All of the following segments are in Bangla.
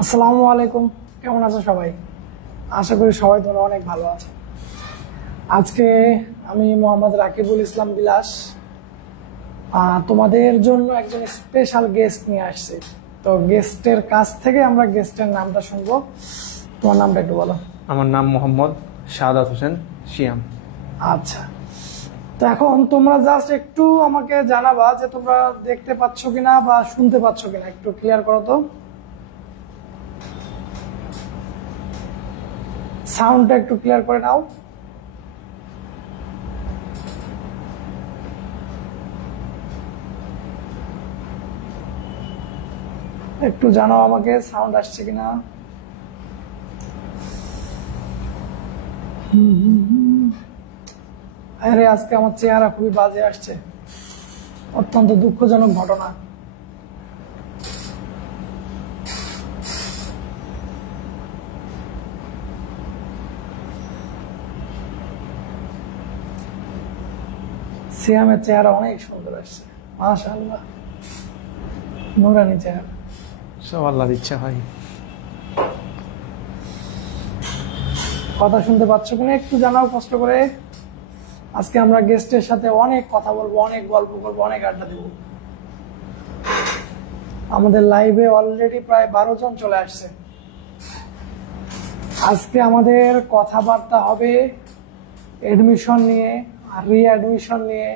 আসসালামু আলাইকুম, কেমন আছো সবাই? আশা করি সবাই তোমরা অনেক ভালো আছো। আজকে আমি মোহাম্মদ রাকিবুল ইসলাম বিলাস তোমাদের জন্য একজন স্পেশাল গেস্ট নিয়ে আসছি। তো গেস্টের কাছ থেকে আমরা গেস্টের নামটা শুনবো। তোমার নামটা একটু বলো। আমার নাম মোহাম্মদ শাহাদাত হোসেন শিয়াম। আচ্ছা, তো এখন তোমরা জাস্ট একটু আমাকে জানাবা যে তোমরা দেখতে পাচ্ছ কিনা বা শুনতে পাচ্ছ কিনা, একটু ক্লিয়ার করো তো। সাউন্ডটা একটু ক্লিয়ার করে নাও। একটু জানাও আমাকে সাউন্ড আসছে কিনা। আরে আজকে আমার চেহারা খুবই বাজে আসছে, অত্যন্ত দুঃখজনক ঘটনা। সিয়ামের চেহারা অনেক সুন্দর আসছে, মাশাআল্লাহ, নুরানি চেহারা। সব আল্লাহর ইচ্ছা হয়। কথা শুনতে পাচ্ছ কিনা একটু জানাও কষ্ট করে। আজকে আমরা গেস্টের সাথে অনেক কথা বলবো, অনেক গল্প করবো, অনেক আড্ডা দেব। আমাদের লাইভে অলরেডি প্রায় 12 জন চলে আসছে। আজকে আমাদের কথাবার্তা হবে এডমিশন নিয়ে আর রিঅ্যাডমিশন নিয়ে।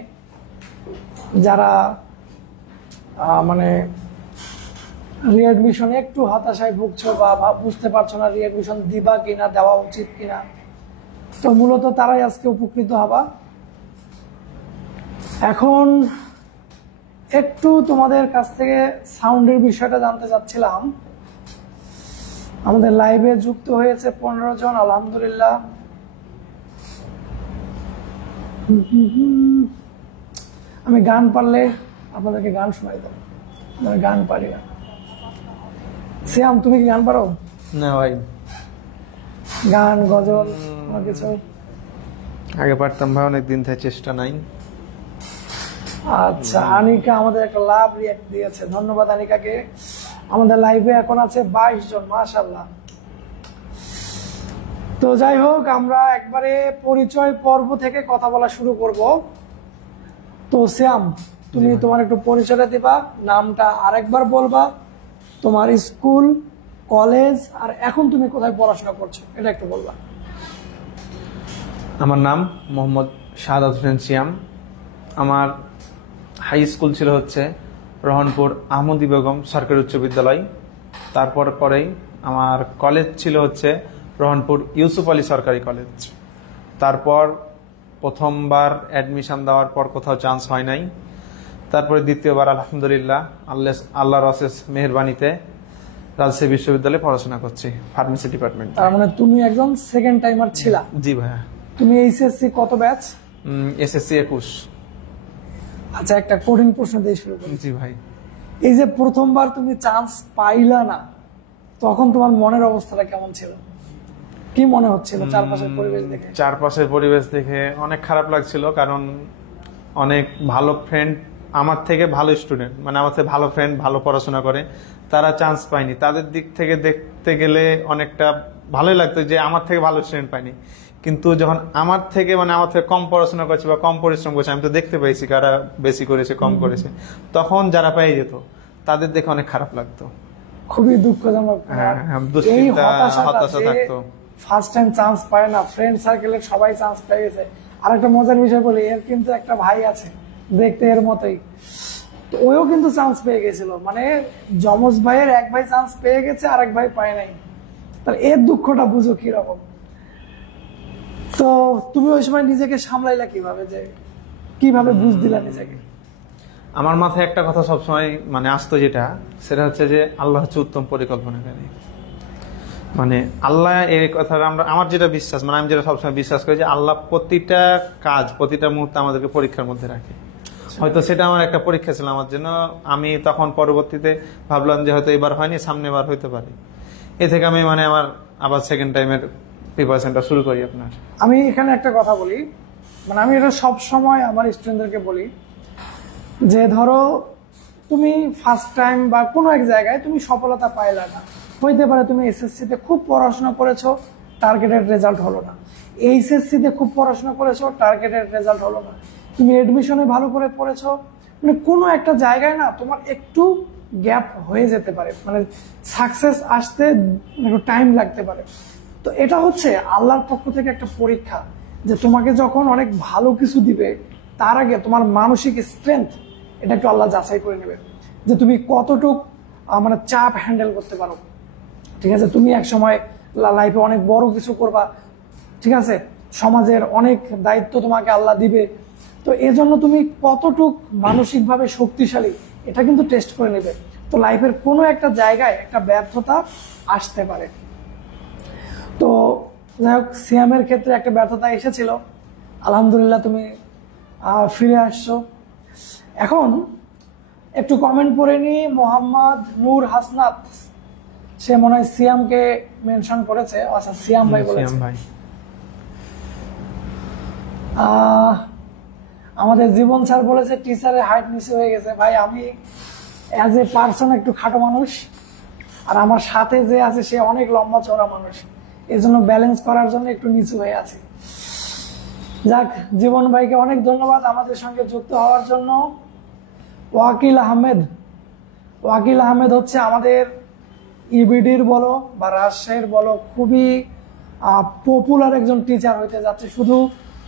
যারা মানে রিঅ্যাডমিশন একটু হতাশায় ভুগছো বা বুঝতে পারছো না রিঅ্যাডমিশন দিবা কিনা, দেওয়া উচিত কিনা, তো মূলত তারাই আজকে উপকৃত হবা। এখন একটু তোমাদের কাছ থেকে সাউন্ডের বিষয়টা জানতে চাচ্ছিলাম। আমাদের লাইভে যুক্ত হয়েছে 15 জন, আলহামদুলিল্লাহ। আমি গান পারলে আপনাদেরকে গান শোনাই দেবো, আমি গান পারি না। সিয়াম, তুমি কি গান পারো? না ভাই, গান গজল আমার কিছু আগে পারতাম ভাই, অনেকদিন থেকে চেষ্টা নাই। আচ্ছা, আনিকা আমাদের একটা লাভ রিঅ্যাক্ট দিয়েছে, ধন্যবাদ আনিকাকে। আমাদের লাইভে এখন আছে 22 জন, মাশাআল্লাহ। তো যাই হোক, আমরা একবারে পরিচয় পর্ব থেকে কথা বলা শুরু করব। তো শ্যাম, তুমি তোমার একটু পরিচয়টা দিবা, নামটা আরেকবার বলবা, তোমার স্কুল, কলেজ আর এখন তুমি কোথায় পড়াশোনা করছো এটা একটু বলবা। আমার নাম মোহাম্মদ শাহাদাত হোসেন শিয়াম। আমার হাই স্কুল ছিল হচ্ছে রহনপুর আহমদি বেগম সরকারি উচ্চ বিদ্যালয়। তারপর পরেই আমার কলেজ ছিল হচ্ছে রহনপুর ইউসুফ আলী সরকারি কলেজ। তারপর প্রথমবার অ্যাডমিশন দেওয়ার পর কোথাও চান্স হয় নাই। তারপরে দ্বিতীয়বার আলহামদুলিল্লাহ আল্লাহর অশেষ মেহেরবানিতে রাজশাহী বিশ্ববিদ্যালয়ে পড়াশোনা করছি, ফার্মেসি ডিপার্টমেন্ট। তার মানে তুমি একজন সেকেন্ড টাইমার ছিলা? জি ভাইয়া। তুমি এইচএসসি কত ব্যাচ? এসএসসি 21। আচ্ছা, একটা কঠিন প্রশ্ন দিয়ে শুরু করি। জি ভাই। এই যে প্রথমবার তুমি চান্স পাইলা না, তখন তোমার মনের অবস্থাটা কেমন ছিল? কি মনে হচ্ছিল চারপাশের পরিবেশ দেখে? চারপাশের পরিবেশ দেখে অনেক খারাপ লাগছিল, কারণ অনেক ভালো ফ্রেন্ড, আমার থেকে ভালো স্টুডেন্ট, মানে আমার থেকে ভালো ফ্রেন্ড, ভালো পড়াশোনা করে, তারা চান্স পায়নি। তাদের দিক থেকে দেখতে গেলে অনেকটা ভালোই লাগতো যে আমার থেকে ভালো স্টুডেন্ট পায়নি। কিন্তু যখন আমার থেকে কম পড়াশোনা করছে বা কম পরিশ্রম করছে, আমি তো দেখতে পাইছি কারা বেশি করেছে কম করেছে, তখন যারা পেয়ে যেত তাদের দেখে অনেক খারাপ লাগতো। খুবই দুঃখজনক। এই হতাশা থাকতো। ফার্স্ট টাইম চান্স পায় না, ফ্রেন্ড সার্কেলের সবাই চান্স পেয়ে গেছে। আর একটা মজার বিষয় বলি, এর কিন্তু একটা ভাই আছে দেখতে এর মতোই, তো ওও কিন্তু চান্স পেয়ে গেছিল। মানে যমজ ভাইয়ের এক ভাই চান্স পেয়ে গেছে, আর এক ভাই পায় নাই। তার এর দুঃখটা বুঝো কিরকম। তো তুমি ওই সময় নিজেকে সামলাইলা কিভাবে, যে কিভাবে বুঝ দিলা নিজেকে? আমার মাথায় একটা কথা সবসময় আসতো, যেটা সেটা হচ্ছে যে আল্লাহ হচ্ছে উত্তম পরিকল্পনাকারী। আল্লাহ এই কথাটা আমার যেটা বিশ্বাস, আমি যেটা সবসময় বিশ্বাস করি যে আল্লাহ প্রতিটা কাজ, প্রতিটা মুহূর্তে আমাদেরকে পরীক্ষার মধ্যে রাখে। হয়তো সেটা আমার একটা পরীক্ষা ছিল আমার জন্য। আমি তখন পরবর্তীতে ভাবলাম যে হয়তো এবার হয়নি, সামনে বার হইতে পারে। এ থেকে আমি আমার আবার সেকেন্ড টাইমের প্রিপারেশনটা শুরু করি। আপনার আমি এখানে একটা কথা বলি, আমি এটা সব সময় আমার স্টুডেন্টদেরকে বলি, যে ধরো তুমি ফার্স্ট টাইম বা কোনো এক জায়গায় তুমি সফলতা পাইলা না, হইতে পারে তুমি এসএসসি তে খুব পড়াশোনা করেছো, টার্গেটেড রেজাল্ট হলো না। এইচএসসি তে খুব পড়াশোনা করেছো, টার্গেটেড রেজাল্ট হলো না। তুমি এডমিশনে ভালো করে পড়েছো, মানে কোনো একটা জায়গায় না তোমার একটু গ্যাপ হয়ে যেতে পারে, মানে সাকসেস আসতে একটু টাইম লাগতে পারে। তো এটা হচ্ছে আল্লাহর পক্ষ থেকে একটা পরীক্ষা, যে তোমাকে যখন অনেক ভালো কিছু দিবে তার আগে তোমার মানসিক স্ট্রেংথ এটা একটু আল্লাহ যাচাই করে নেবে, যে তুমি কতটুক মানে চাপ হ্যান্ডেল করতে পারো। ঠিক আছে, তুমি এক সময় লাইফে অনেক বড় কিছু করবা, ঠিক আছে, সমাজের অনেক দায়িত্ব তোমাকে আল্লাহ দিবে, তো এজন্য তুমি কতটুক মানসিকভাবে শক্তিশালী এটা কিন্তু টেস্ট করে নেবে। তো লাইফের কোনো একটা জায়গায় একটা ব্যর্থতা আসতে পারে। তো যাই হোক, সিয়ামের ক্ষেত্রে একটা ব্যর্থতা এসেছিল, আলহামদুলিল্লাহ তুমি ফিরে আসছো। এখন একটু কমেন্ট পড়ে নি। মোহাম্মদ নূর হাসনাত, সে মনে হয় সিয়ামকে মেনশন করেছে। আচ্ছা, সিয়াম ভাই বলেছে। আমাদের জীবন স্যার বলেছে টিচারের হাইট নিচে হয়ে গেছে। ভাই আমি অ্যাজ এ পার্সন একটু খাটো মানুষ, আর আমার সাথে যে আছে সে অনেক লম্বা চওড়া মানুষ, এই জন্য ব্যালেন্স করার জন্য একটু নিচু হয়ে আছে। যাক, জীবন ভাইকে অনেক ধন্যবাদ আমাদের সঙ্গে যুক্ত হওয়ার জন্য। ওয়াকিল আহমেদ হচ্ছে আমাদের ইবিডির বলো বা রাজশাহীর বলো খুবই পপুলার একজন টিচার হইতে যাচ্ছে। শুধু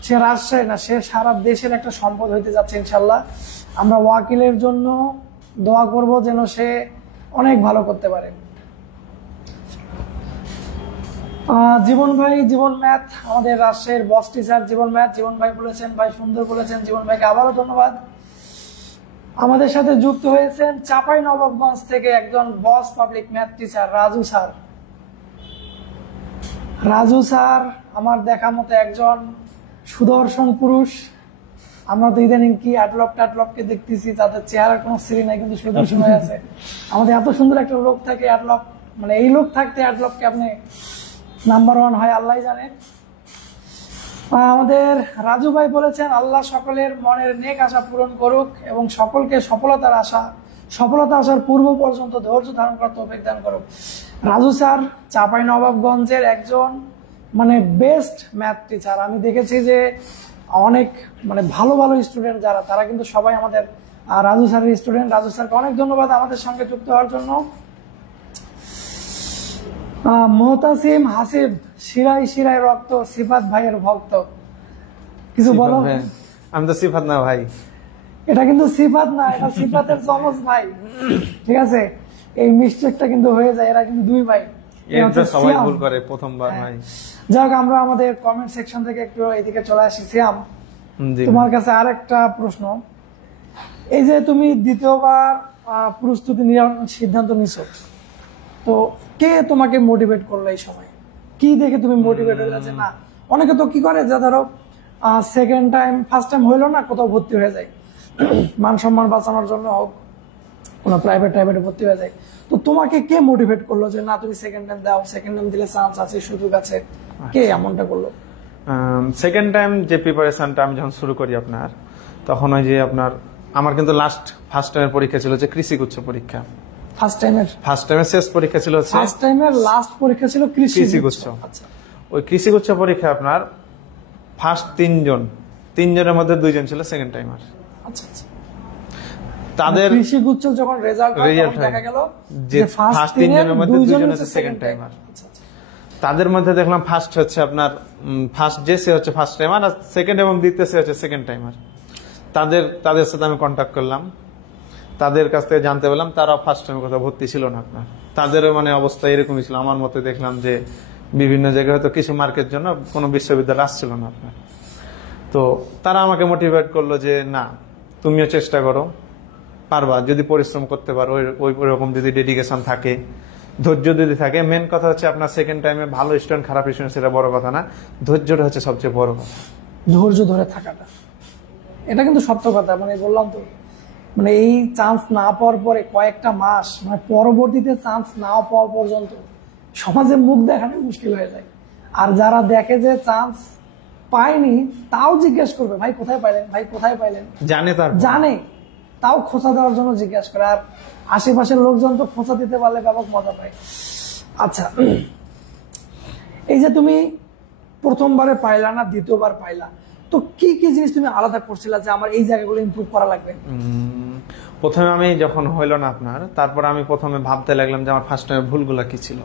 সে রাজশাহী না, সে সারা দেশের একটা সম্পদ হইতে যাচ্ছে ইনশাল্লাহ। আমরা ওয়াকিলের জন্য দোয়া করব যেন সে অনেক ভালো করতে পারে। জীবন ম্যাথ, আমাদের রাজশাহীর বস টিচার জীবন ভাই বলেছেন, ভাই সুন্দর বলেছেন। জীবন ভাইকে আবারও ধন্যবাদ। আমাদের সাথে যুক্ত হয়েছেন চাঁপাইনবাবগঞ্জ থেকে একজন boss public math teacher Raju sir আমার দেখা মতো একজন সুদর্শন পুরুষ। আমরা তো ইদানিং কি অ্যাডলপকে দেখতেছি, তাদের চেহারার কোনো সিরি নাই, কিন্তু সুদর্শন হয়ে আছে। আমাদের এত সুন্দর একটা লোক থাকে অ্যাডলপ, মানে এই লোক থাকতে অ্যাডলপকে আপনি নাম্বার 1 হয় আল্লাহ জানে। আমাদের রাজু ভাই বলেছেন আল্লাহ সকলের মনের নেক আশা পূরণ করুক এবং সকলকে সফলতা আসার পূর্ব পর্যন্ত ধৈর্য ধারণ করার তৌফিক দান করুক। রাজু স্যার চাঁপাইনবাবগঞ্জের একজন মানে বেস্ট ম্যাথ টিচার। আমি দেখেছি যে অনেক মানে ভালো স্টুডেন্ট যারা, তারা কিন্তু সবাই আমাদের রাজু স্যারের স্টুডেন্ট। রাজু স্যারকে অনেক ধন্যবাদ আমাদের সঙ্গে যুক্ত হওয়ার জন্য। মোহতাসিম হাসিব, শিরায় রক্ত, সিফাত ভাইয়ের ভক্ত, কিছু বলো। আমি তো সিফাত না ভাই, এটা কিন্তু সিফাত না, এটা সিফাতের জমজ ভাই। ঠিক আছে, এই মিস্টেকটা কিন্তু হয়ে যায়, এরা কিন্তু দুই ভাই, সবাই ভুল করে প্রথমবার ভাই। যাক, আমরা আমাদের কমেন্ট সেকশন থেকে একটু এদিকে চলে আসি। সিয়াম, তোমার কাছে আরেকটা প্রশ্ন। এই যে তুমি দ্বিতীয়বার প্রস্তুতি নেওয়ার সিদ্ধান্ত নিছো, তো কে তোমাকে মোটিভেট করলো এই সময়? কি দেখে তুমি মোটিভেট হলে যে না? অনেকে তো কি করে, যে ধরো ফার্স্ট টাইম হইলো না, কোথাও ভর্তি হয়ে যায়, মান সম্মান বাঁচানোর জন্য হোক, কোনো প্রাইভেটে ভর্তি হয়ে যায়। তো তোমাকে কে মোটিভেট করলো যে না তুমি সেকেন্ড টাইম দাও, সেকেন্ড টাইম দিলে চান্স আছে, সুযোগ আছে? কে এমনটা করলো? সেকেন্ড টাইম যে প্রিপারেশনটা আমি যখন শুরু করি আপনার, তখন ওই যে আমার কিন্তু ফার্স্ট টাইমের পরীক্ষা ছিল যে কৃষিগুচ্ছ পরীক্ষা। ফার্স্ট টাইমের শেষ পরীক্ষা ছিল, ফার্স্ট টাইমের লাস্ট পরীক্ষা ছিল কৃষিগুচ্ছ। আচ্ছা, ওই কৃষিগুচ্ছ পরীক্ষা আপনার ফার্স্ট তিনজনের মধ্যে 2 জন ছিল সেকেন্ড টাইমার। আচ্ছা, তাদের কৃষিগুচ্ছ যখন রেজাল্ট দেখা গেল যে ফার্স্ট 3 জনের মধ্যে 2 জন হচ্ছে সেকেন্ড টাইমার। তাদের মধ্যে দেখলাম ফার্স্ট হচ্ছে আপনার সে হচ্ছে ফার্স্ট টাইমার, আর সেকেন্ড এবং দ্বিতীয় সে হচ্ছে সেকেন্ড টাইমার। তাদের সাথে আমি কন্ট্যাক্ট করলাম, তাদের কাছ থেকে জানতে পারলাম তারা ফার্স্ট টাইম কোথাও ভর্তি ছিল না আপনার। তাদেরও মানে অবস্থা এরকমই ছিল আমার মতে। দেখলাম যে বিভিন্ন জায়গায় হয়তো কিছু মার্কের জন্য কোনো বিশ্ববিদ্যালয় আসছিল না আপনার। তো তারা আমাকে মোটিভেট করলো যে না, তুমিও চেষ্টা করো, পারবা যদি পরিশ্রম করতে পারো, ওইরকম যদি ডেডিকেশন থাকে, ধৈর্য যদি থাকে। মেন কথা হচ্ছে আপনার সেকেন্ড টাইমে ভালো স্টুডেন্ট খারাপ স্টুডেন্ট সেটা বড় কথা না, ধৈর্যটা হচ্ছে সবচেয়ে বড় কথা। ধৈর্য ধরে থাকাটা, এটা কিন্তু সত্য কথা। মানে বললাম তো, মানে এই চান্স না পাওয়ার পরে কয়েকটা মাস, মানে পরবর্তীতে চান্স না পাওয়া পর্যন্ত সমাজে মুখ দেখানো মুশকিল হয়ে যায়। আর যারা দেখে যে চান্স পায়নি, তাও জিজ্ঞেস করবে ভাই কোথায় পাইলেন, জানে তাও খোঁচা দেওয়ার জন্য জিজ্ঞাসা করে। আর আশেপাশের লোকজন তো খোঁচা দিতে পারলে ব্যাপক মজা পায়। আচ্ছা, এই যে তুমি প্রথমবারে পাইলা না দ্বিতীয়বার পাইলা, তো কি কি জিনিস তুমি আলাদা করছিলা যে আমার এই জায়গাগুলো ইমপ্রুভ করা লাগবে? প্রথমে আমি যখন হইল না আপনার, তারপর আমি প্রথমে ভাবতে লাগলাম যে আমার ফার্স্ট টাইমের ভুলগুলো কি ছিল।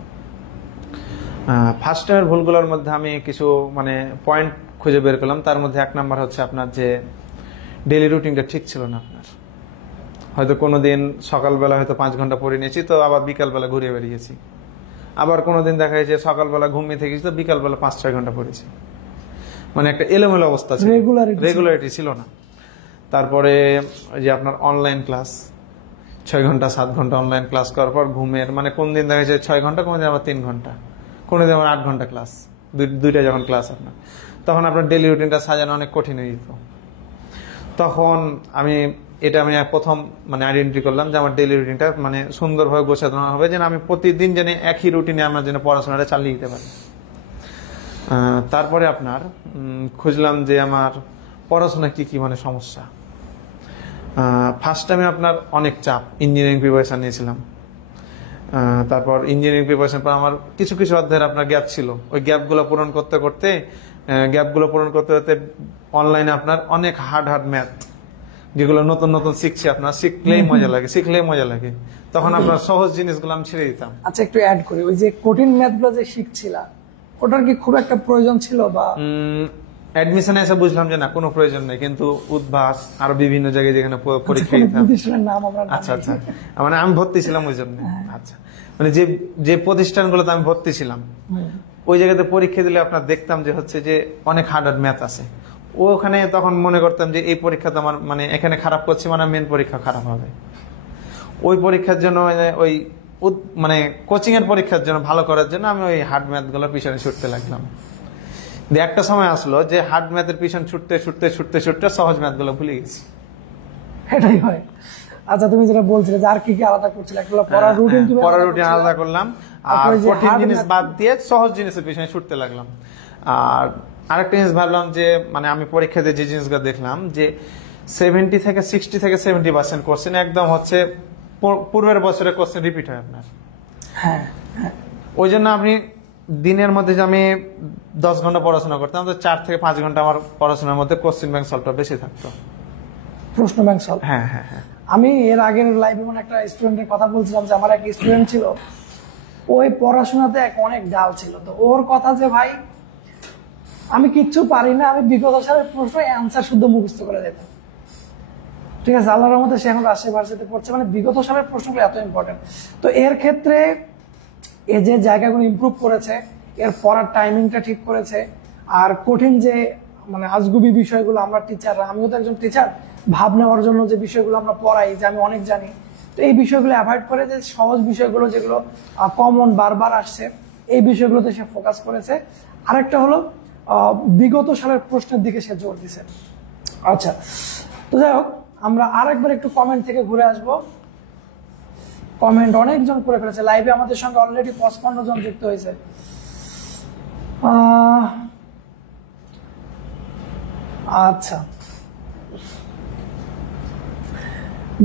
ফার্স্ট টাইমের ভুলগুলোর মধ্যে আমি কিছু মানে পয়েন্ট খুঁজে বের করলাম। তার মধ্যে এক নাম্বার হচ্ছে আপনার যে ডেইলি রুটিনটা ঠিক ছিল না আপনার। হয়তো কোনোদিন সকালবেলা হয়তো 5 ঘন্টা পড়ে নিয়েছি, তো আবার বিকালবেলা ঘুরে বেরিয়েছি। আবার কোনোদিন দেখা যাচ্ছে সকালবেলা ঘুমিয়ে থেকেছি, তো বিকালবেলা 5-6 ঘন্টা পড়েছি। মানে একটা এলোমেলো অবস্থা ছিল, রেগুলারিটি ছিল না। তারপরে যে আপনার অনলাইন ক্লাস 6 ঘন্টা 7 ঘন্টা অনলাইন ক্লাস করার পর ঘুমের মানে কোন দিন দেখা যাচ্ছে 6 ঘন্টা, কোনদিন আবার 3 ঘন্টা, কোনদিন আবার 8 ঘন্টা ক্লাস, দুইটা যখন ক্লাস আপনার, তখন আপনার ডেইলি রুটিনটা সাজানো অনেক কঠিন হয়ে যেত। তখন আমি প্রথম মানে আইডেন্টিটি করলাম যে আমার ডেইলি রুটিনটা মানে সুন্দরভাবে গোছানো হবে, যেন আমি প্রতিদিন যেন একই রুটিনে আমার যেন পড়াশোনাটা চালিয়ে দিতে পারি। তারপরে আপনার খুঁজলাম যে আমার পড়াশোনা কি কি মানে সমস্যা। ফার্স্ট টাইমে আপনার অনেক চাপ, ইঞ্জিনিয়ারিং প্রিপারেশন নিয়েছিলাম। তারপর ইঞ্জিনিয়ারিং প্রিপারেশন পর আমার কিছু কিছু অধ্যায়ের আপনার গ্যাপ ছিল, ওই গ্যাপগুলো পূরণ করতে করতে অনলাইনে আপনার অনেক হার্ড ম্যাথ, যেগুলো নতুন নতুন শিখছি, আপনার শিখলেই মজা লাগে, তখন আপনার সহজ জিনিসগুলো আমি ছেড়ে দিতাম। আচ্ছা, একটু অ্যাড করি, ওই যে কঠিন ম্যাথগুলো যে শিখছিলা, ওটার কি খুব একটা প্রয়োজন ছিল? বা অ্যাডমিশনে এসে বুঝলাম যে না, কোনো প্রয়োজন নেই, কিন্তু উদ্ভাস আরো বিভিন্ন জায়গায় যেখানে পরীক্ষা দিতাম। আচ্ছা আচ্ছা, মানে আমি ভর্তি ছিলাম ওই জন্য। আচ্ছা, মানে যে প্রতিষ্ঠানগুলোতে আমি ভর্তি ছিলাম ওই জায়গাতে পরীক্ষা দিলে আপনার দেখতাম যে হচ্ছে যে অনেক হার্ড ম্যাথ আছে। ওখানে তখন মনে করতাম যে এই পরীক্ষাতে আমার মানে এখানে খারাপ করছি মানে মেন পরীক্ষা খারাপ হবে। ওই পরীক্ষার জন্য ওই মানে কোচিং এর পরীক্ষার জন্য ভালো করার জন্য আমি ওই হার্ড ম্যাথ গুলোর পিছনে ছুটতে লাগলাম। একটা সময় আসলো যে হার্ড ম্যাথের পিছন ছুটতে ছুটতে ছুটতে ছুটতে সহজ ম্যাথ গুলো ভুলে গেছি। এটাই হয়। আচ্ছা, তুমি যেটা বলছিলে যে আর কি কি আলাদা করছিলে, পড়ার রুটিন আলাদা করলাম, আর কঠিন জিনিস বাদ দিয়ে সহজ জিনিসের পিছনে ছুটতে লাগলাম। আর আরেকটা জিনিস ভাবলাম যে মানে আমি পরীক্ষাতে যে জিনিসগুলো দেখলাম যে 60 থেকে 70% কোশ্চেন একদম হচ্ছে পূর্বের বছরের কোশ্চেন রিপিট হয় আপনার। ওই জন্য আপনি দিনের মধ্যে যে আমি 10 ঘন্টা পড়াশোনা করতাম, তো 4 থেকে 5 ঘন্টা আমার পড়াশোনার মধ্যে কোশ্চেন ব্যাংক সলভটা বেশি থাকতো, প্রশ্ন ব্যাংক সলভ। হ্যাঁ। আমি এর আগের লাইভে একটা স্টুডেন্টের কথা বলছিলাম যে আমার এক স্টুডেন্ট ছিল, ওই পড়াশোনাতে অনেক ডাল ছিল। তো ওর কথা যে ভাই আমি কিচ্ছু পারি না, আমি বিগত সালের প্রশ্ন অ্যান্সার শুদ্ধ মুখস্থ করে দিতাম। ঠিক আছে, আল্লাহর রহমতে সে এখন রাজশাহী ভার্সিটিতে পড়ছে। মানে বিগত সালের প্রশ্নগুলো এত ইম্পর্টেন্ট। তো এর ক্ষেত্রে এ যে জায়গাগুলো ইমপ্রুভ করেছে, এর পড়ার টাইমিংটা ঠিক করেছে, আর কঠিন যে মানে আজগুবি বিষয়গুলো আমরা টিচাররা, আমিও তো একজন টিচার, ভাব নেওয়ার জন্য যে বিষয়গুলো আমরা পড়াই যে আমি অনেক জানি, তো এই বিষয়গুলো অ্যাভয়েড করে যে সহজ বিষয়গুলো যেগুলো কমন বারবার আসছে এই বিষয়গুলোতে সে ফোকাস করেছে। আরেকটা হলো বিগত সালের প্রশ্নের দিকে সে জোর দিছে। আচ্ছা, তো যাই হোক, আমরা আরেকবার একটু কমেন্ট থেকে ঘুরে আসব। কমেন্ট অনেকজন করে ফেলেছে, লাইভে আমাদের সঙ্গে অলরেডি 55 জন যুক্ত হয়েছে। আচ্ছা,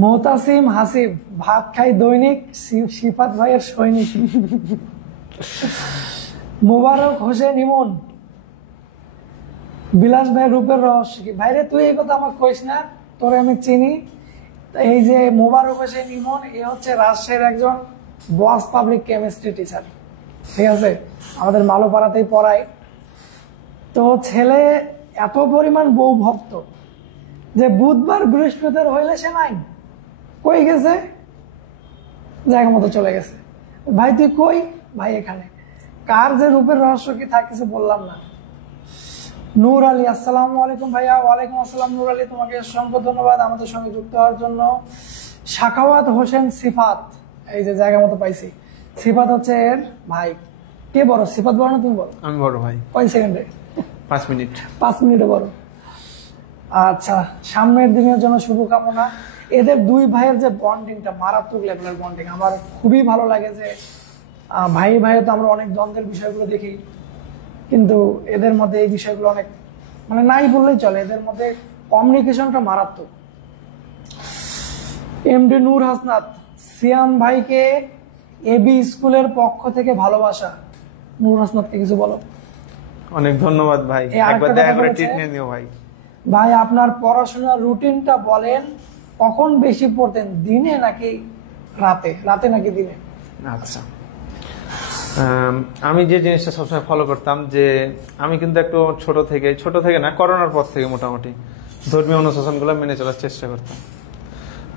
মোহতাসিম হাসিব, ভাত খাই দৈনিক, শিফাত ভাইয়ের সৈনিক। মোবারক হোসেন ইমন, বিলাস ভাই রূপের রহস্য কি? ভাইরে তুই এই কথা আমাকে কইস না, তোরে আমি চিনি। এই যে মোবারক হোসেন ইমন, এ হচ্ছে রাজশাহীর একজন বস পাবলিক কেমিস্ট্রি টিচার। ঠিক আছে, আমাদের মালোপাড়াতেই পড়ায়। তো ছেলে এত পরিমাণ বউ ভক্ত যে বুধবার বৃহস্পতিবার হইলে সে নাই, কই গেছে, জায়গা মতো চলে গেছে। ভাই তুই কই? ভাই এখানে। কার যে রূপের রহস্য কি তা কিছু বললাম না। নূর আলী, আসসালামু আলাইকুম ভাইয়া। ওয়ালাইকুম আসসালাম নূর আলী, তোমাকে অসংখ্য ধন্যবাদ আমাদের সঙ্গে যুক্ত হওয়ার জন্য। সাখাওয়াত হোসেন সিফাত, এই যে জায়গা মতো পাইছি। সিফাত হচ্ছে এর ভাই। কে বড়, সিফাত বড় না তুমি বড়? আমি বড় ভাই। কয় সেকেন্ডে? 5 মিনিট। 5 মিনিটে বড়। আচ্ছা, সামনের দিনের জন্য শুভকামনা। এদের দুই ভাইয়ের যে বন্ডিংটা মারাত্মক লেভেলের বন্ডিং, আমার খুবই ভালো লাগে যে ভাই ভাইয়ে তো আমরা অনেক দ্বন্দ্বের বিষয়গুলো দেখি, কিন্তু এদের মধ্যে এই বিষয়গুলো অনেক মানে নাই বললেই চলে, এদের মধ্যে কমিউনিকেশনটা মারাত্মক। এমডি নূর হাসনাত, সিয়াম ভাইকে এবি স্কুলের পক্ষ থেকে ভালোবাসা। নূর হাসনাতকে কিছু বলো। অনেক ধন্যবাদ ভাই, একবার দেখা করে ট্রিট নিয়ে নিও ভাই। ভাই আপনার পড়াশোনার রুটিনটা বলেন, কখন বেশি পড়তেন, দিনে নাকি রাতে? রাতে নাকি দিনে? আচ্ছা, আমি যে জিনিসটা সবসময় ফলো করতাম, যে আমি কিন্তু একটু ছোট থেকে না, করোনার পর থেকে মোটামুটি ধর্মীয় অনুশাসনগুলো মেনে চলার চেষ্টা করতাম।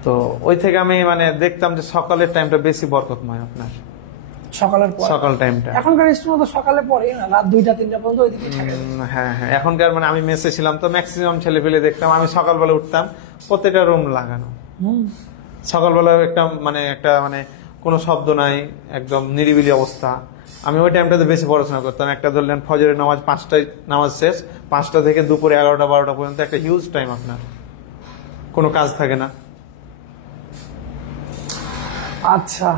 তো ওই থেকে আমি মানে দেখতাম যে সকালের টাইমটা বেশি বরকতময় আপনার, সকাল টাইমটা। এখনকার স্টুডেন্ট তো সকালে পড়ে না, রাত 2টা-3টা পর্যন্ত ওইদিকে থাকে। হ্যাঁ, এখনকার মানে আমি মেসে ছিলাম তো ম্যাক্সিমাম ছেলে পেলে দেখতাম, আমি সকালবেলা উঠতাম, প্রত্যেকটা রুম লাগানো, সকালবেলা একটা কোনো শব্দ নাই, একদম নিরিবিলি অবস্থা। আমি ওই টাইমটাতে বেশি পড়াশোনা করতাম। একটা ধরলেন ফজরের নামাজ 5টায় নামাজ শেষ, 5টা থেকে দুপুরে 11টা-12টা পর্যন্ত একটা হিউজ টাইম, আপনার কোনো কাজ থাকে না। আচ্ছা,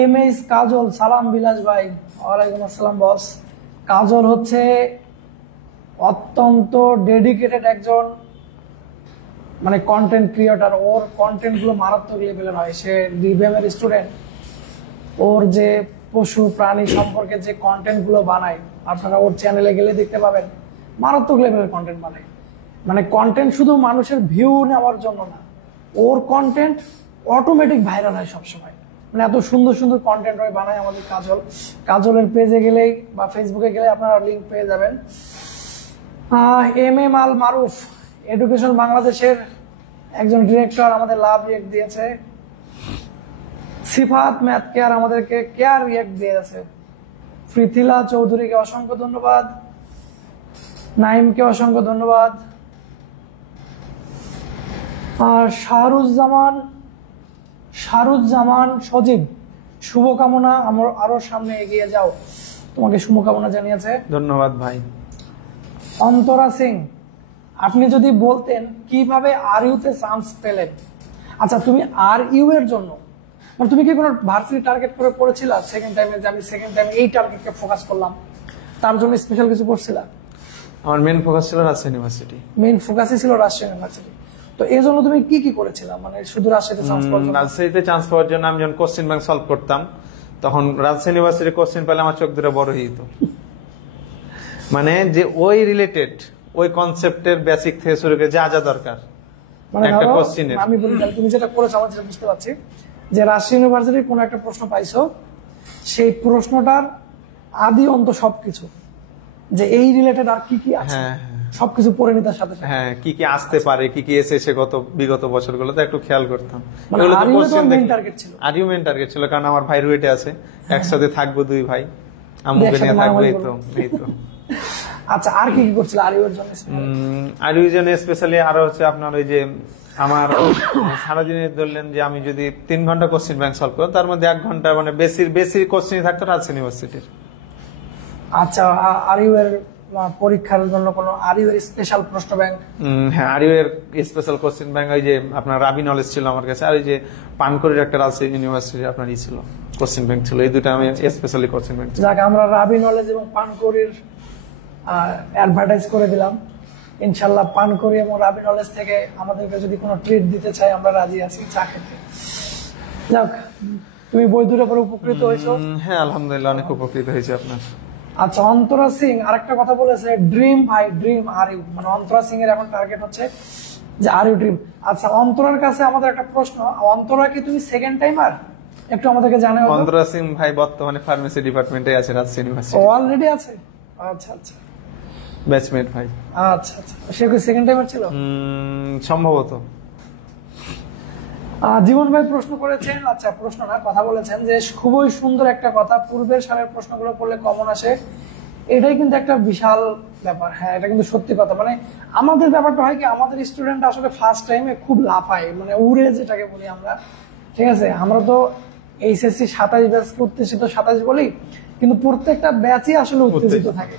এমএস কাজল, সালাম বিলাস ভাই। ওয়ালাইকুম আসসালাম বস। কাজল হচ্ছে অত্যন্ত ডেডিকেটেড একজন কন্টেন্ট ক্রিয়েটর। ওর কন্টেন্ট গুলো মারাত্মক লেভেলের হয়। সে ডিবিএম এর স্টুডেন্ট। ওর যে পশু প্রাণী সম্পর্কে যে কন্টেন্ট গুলো বানায়, আপনারা ওর চ্যানেলে গেলে দেখতে পাবেন, মারাত্মক লেভেলের কন্টেন্ট বানায়। কন্টেন্ট শুধু মানুষের ভিউ নেওয়ার জন্য না, ওর কন্টেন্ট অটোমেটিক ভাইরাল হয় সবসময়। এত সুন্দর সুন্দর কন্টেন্ট হয় বানায় আমাদের কাজল। কাজলের পেজে গেলেই বা ফেসবুকে গেলে আপনারা লিঙ্ক পেয়ে যাবেন। এম এম আল মারুফ, এডুকেশন বাংলাদেশের একজন ডিরেক্টর, আমাদের লাভ রিয়েক্ট দিয়েছে। সিফাত ম্যাথ কেয়ার আমাদেরকে কেয়ার রিয়েক্ট দিয়েছে। পৃথিলা চৌধুরীকে অসংখ্য ধন্যবাদ, নাইমকে অসংখ্য ধন্যবাদ। আর শাহরুজ্জামান সজীব, শুভকামনা, আমার আরো সামনে এগিয়ে যাও, তোমাকে শুভকামনা জানিয়েছে। ধন্যবাদ ভাই। অন্তরা সিং, আপনি যদি বলতেন কিভাবে আর ইউতে চান্স পেলেন। আচ্ছা, তুমি আর ইউ এর জন্য তুমি কি কোনো ভার্সিটি টার্গেট করে পড়েছিলা সেকেন্ড টাইমে, যে আমি সেকেন্ড টাইমে এই টার্গেটকে ফোকাস করলাম, তার জন্য স্পেশাল কিছু পড়ছিলা? আমার মেইন ফোকাস ছিল রাজশাহী ইউনিভার্সিটি। মেইন ফোকাসই ছিল রাজশাহী ইউনিভার্সিটি। তো এই জন্য তুমি কি কি করেছিলা, শুধু রাজশাহীতে চান্স পাওয়ার জন্য? রাজশাহীতে চান্স পাওয়ার জন্য আমি যখন কোশ্চেন ব্যাংক সলভ করতাম, তখন রাজশাহী ইউনিভার্সিটির কোশ্চেন পেলে আমার চোখ দুটো বড় হয়ে যেত। যে ওই রিলেটেড, ওই কনসেপ্টের বেসিক থেকে শুরু করে যা যা দরকার একটা কোশ্চেনের। আমি বলি, তুমি যেটা করেছো আমার যেটা বুঝতে পারছি, যে রাজশাহী ইউনিভার্সিটির কোন একটা প্রশ্ন পাইছো, সেই প্রশ্নটার আদি অন্ত সবকিছু, যে এই রিলেটেড আর কি কি আছে সবকিছু পড়ে নিতার সাথে সাথে কি কি আসতে পারে, কি কি এসেছে বিগত বছরগুলোতে একটু খেয়াল করতাম। আরিও মেন টার্গেট ছিল, কারণ আমার ভাই রুয়েটে আছে, একসাথে থাকবো, 2 ভাই, আম্মুকে নিয়ে থাকবো, এই তো। আচ্ছা, আর কি কি করছিল আরিওর জন্য? আরিওর জন্য স্পেশালি আরো হচ্ছে আপনার ওই যে আমার সারাদিনে ধরলেন যে আমি যদি 3 ঘন্টা কোশ্চেন ব্যাংক সলভ করতাম, তার মধ্যে 1 ঘন্টা বেশি কোশ্চেন থাকতো রাজশাহী ইউনিভার্সিটির। আচ্ছা, আরিওর পরীক্ষার জন্য কোন আরিওর স্পেশাল প্রশ্ন ব্যাংক? হ্যাঁ, আরিওর স্পেশাল কোশ্চেন ব্যাংক, ওই যে আপনার রাবি নলেজ ছিল আমার কাছে, আর ওই যে পানকরের একটা রাজশাহী ইউনিভার্সিটির আপনার ছিল কোশ্চেন ব্যাংক ছিল। এই দুটো আমি স্পেশালি কোশ্চেন ব্যাংক। যাক, আমরা রাবি নলেজ এবং পানকরের অ্যাডভার্টাইজ করে দিলাম। ইনশাল্লাহ পানকরি এবং রাবি নলেজ থেকে আমাদেরকে যদি কোনো ট্রিট দিতে চাই, আমরা রাজি আছি চা খেতে। যাক, তুমি বই দুটোর উপর উপকৃত হয়েছো? হ্যাঁ, আলহামদুলিল্লাহ, অনেক উপকৃত হয়েছে আপনার। আচ্ছা, অন্তরা সিং আরেকটা কথা বলেছে, ড্রিম ভাই, ড্রিম আর ইউ, অন্তরা সিং এর এখন টার্গেট হচ্ছে যে আর ইউ ড্রিম। আচ্ছা, অন্তরার কাছে আমাদের একটা প্রশ্ন, অন্তরা কি তুমি সেকেন্ড টাইমার? একটু আমাদেরকে জানাও। অন্তরা সিং ভাই বর্তমানে ফার্মেসি ডিপার্টমেন্টে আছে রাজশাহী ইউনিভার্সিটি। অলরেডি আছে? আচ্ছা আচ্ছা, ব্যাচমেট ভাই। আচ্ছা আচ্ছা, সে কি সেকেন্ড টাইমার ছিল? সম্ভবত। জীবন ভাই প্রশ্ন করেছেন, আচ্ছা প্রশ্ন না, কথা বলেছেন যে খুবই সুন্দর একটা কথা, পূর্বের সালের প্রশ্নগুলো করলে কমন আসে, এটাই কিন্তু একটা বিশাল ব্যাপার। হ্যাঁ, এটা কিন্তু সত্যি কথা। আমাদের ব্যাপারটা হয় কি, আমাদের স্টুডেন্ট আসলে ফার্স্ট টাইমে খুব লাফায়, উড়ে যেটাকে বলি আমরা, ঠিক আছে? আমরা তো এইচএসসি 27 ব্যাচ উত্তেজিত 27 বলি, কিন্তু প্রত্যেকটা ব্যাচই আসলে উত্তেজিত থাকে।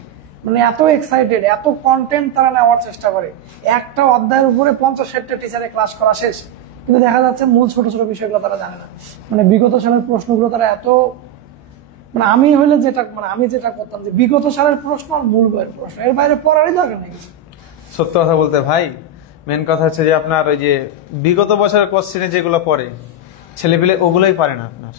এত এক্সাইটেড, এত কন্টেন্ট তারা নেওয়ার চেষ্টা করে। একটা অধ্যায়ের উপরে 50-60টা টিচারে ক্লাস করা শেষ, কিন্তু দেখা যাচ্ছে মূল ছোট ছোট বিষয়গুলো তারা জানে না। বিগত সালের প্রশ্নগুলো তারা এত আমি হইলে যেটা আমি যেটা করতাম, যে বিগত সালের প্রশ্ন আর মূল বইয়ের প্রশ্ন, এর বাইরে পড়ারই দরকার নেই। সত্য কথা বলতে ভাই, মেন কথা হচ্ছে যে আপনার ওই যে বিগত বছরের কোশ্চেনে যেগুলো পড়ে ছেলেপিলে, ওগুলোই পারে না আপনার।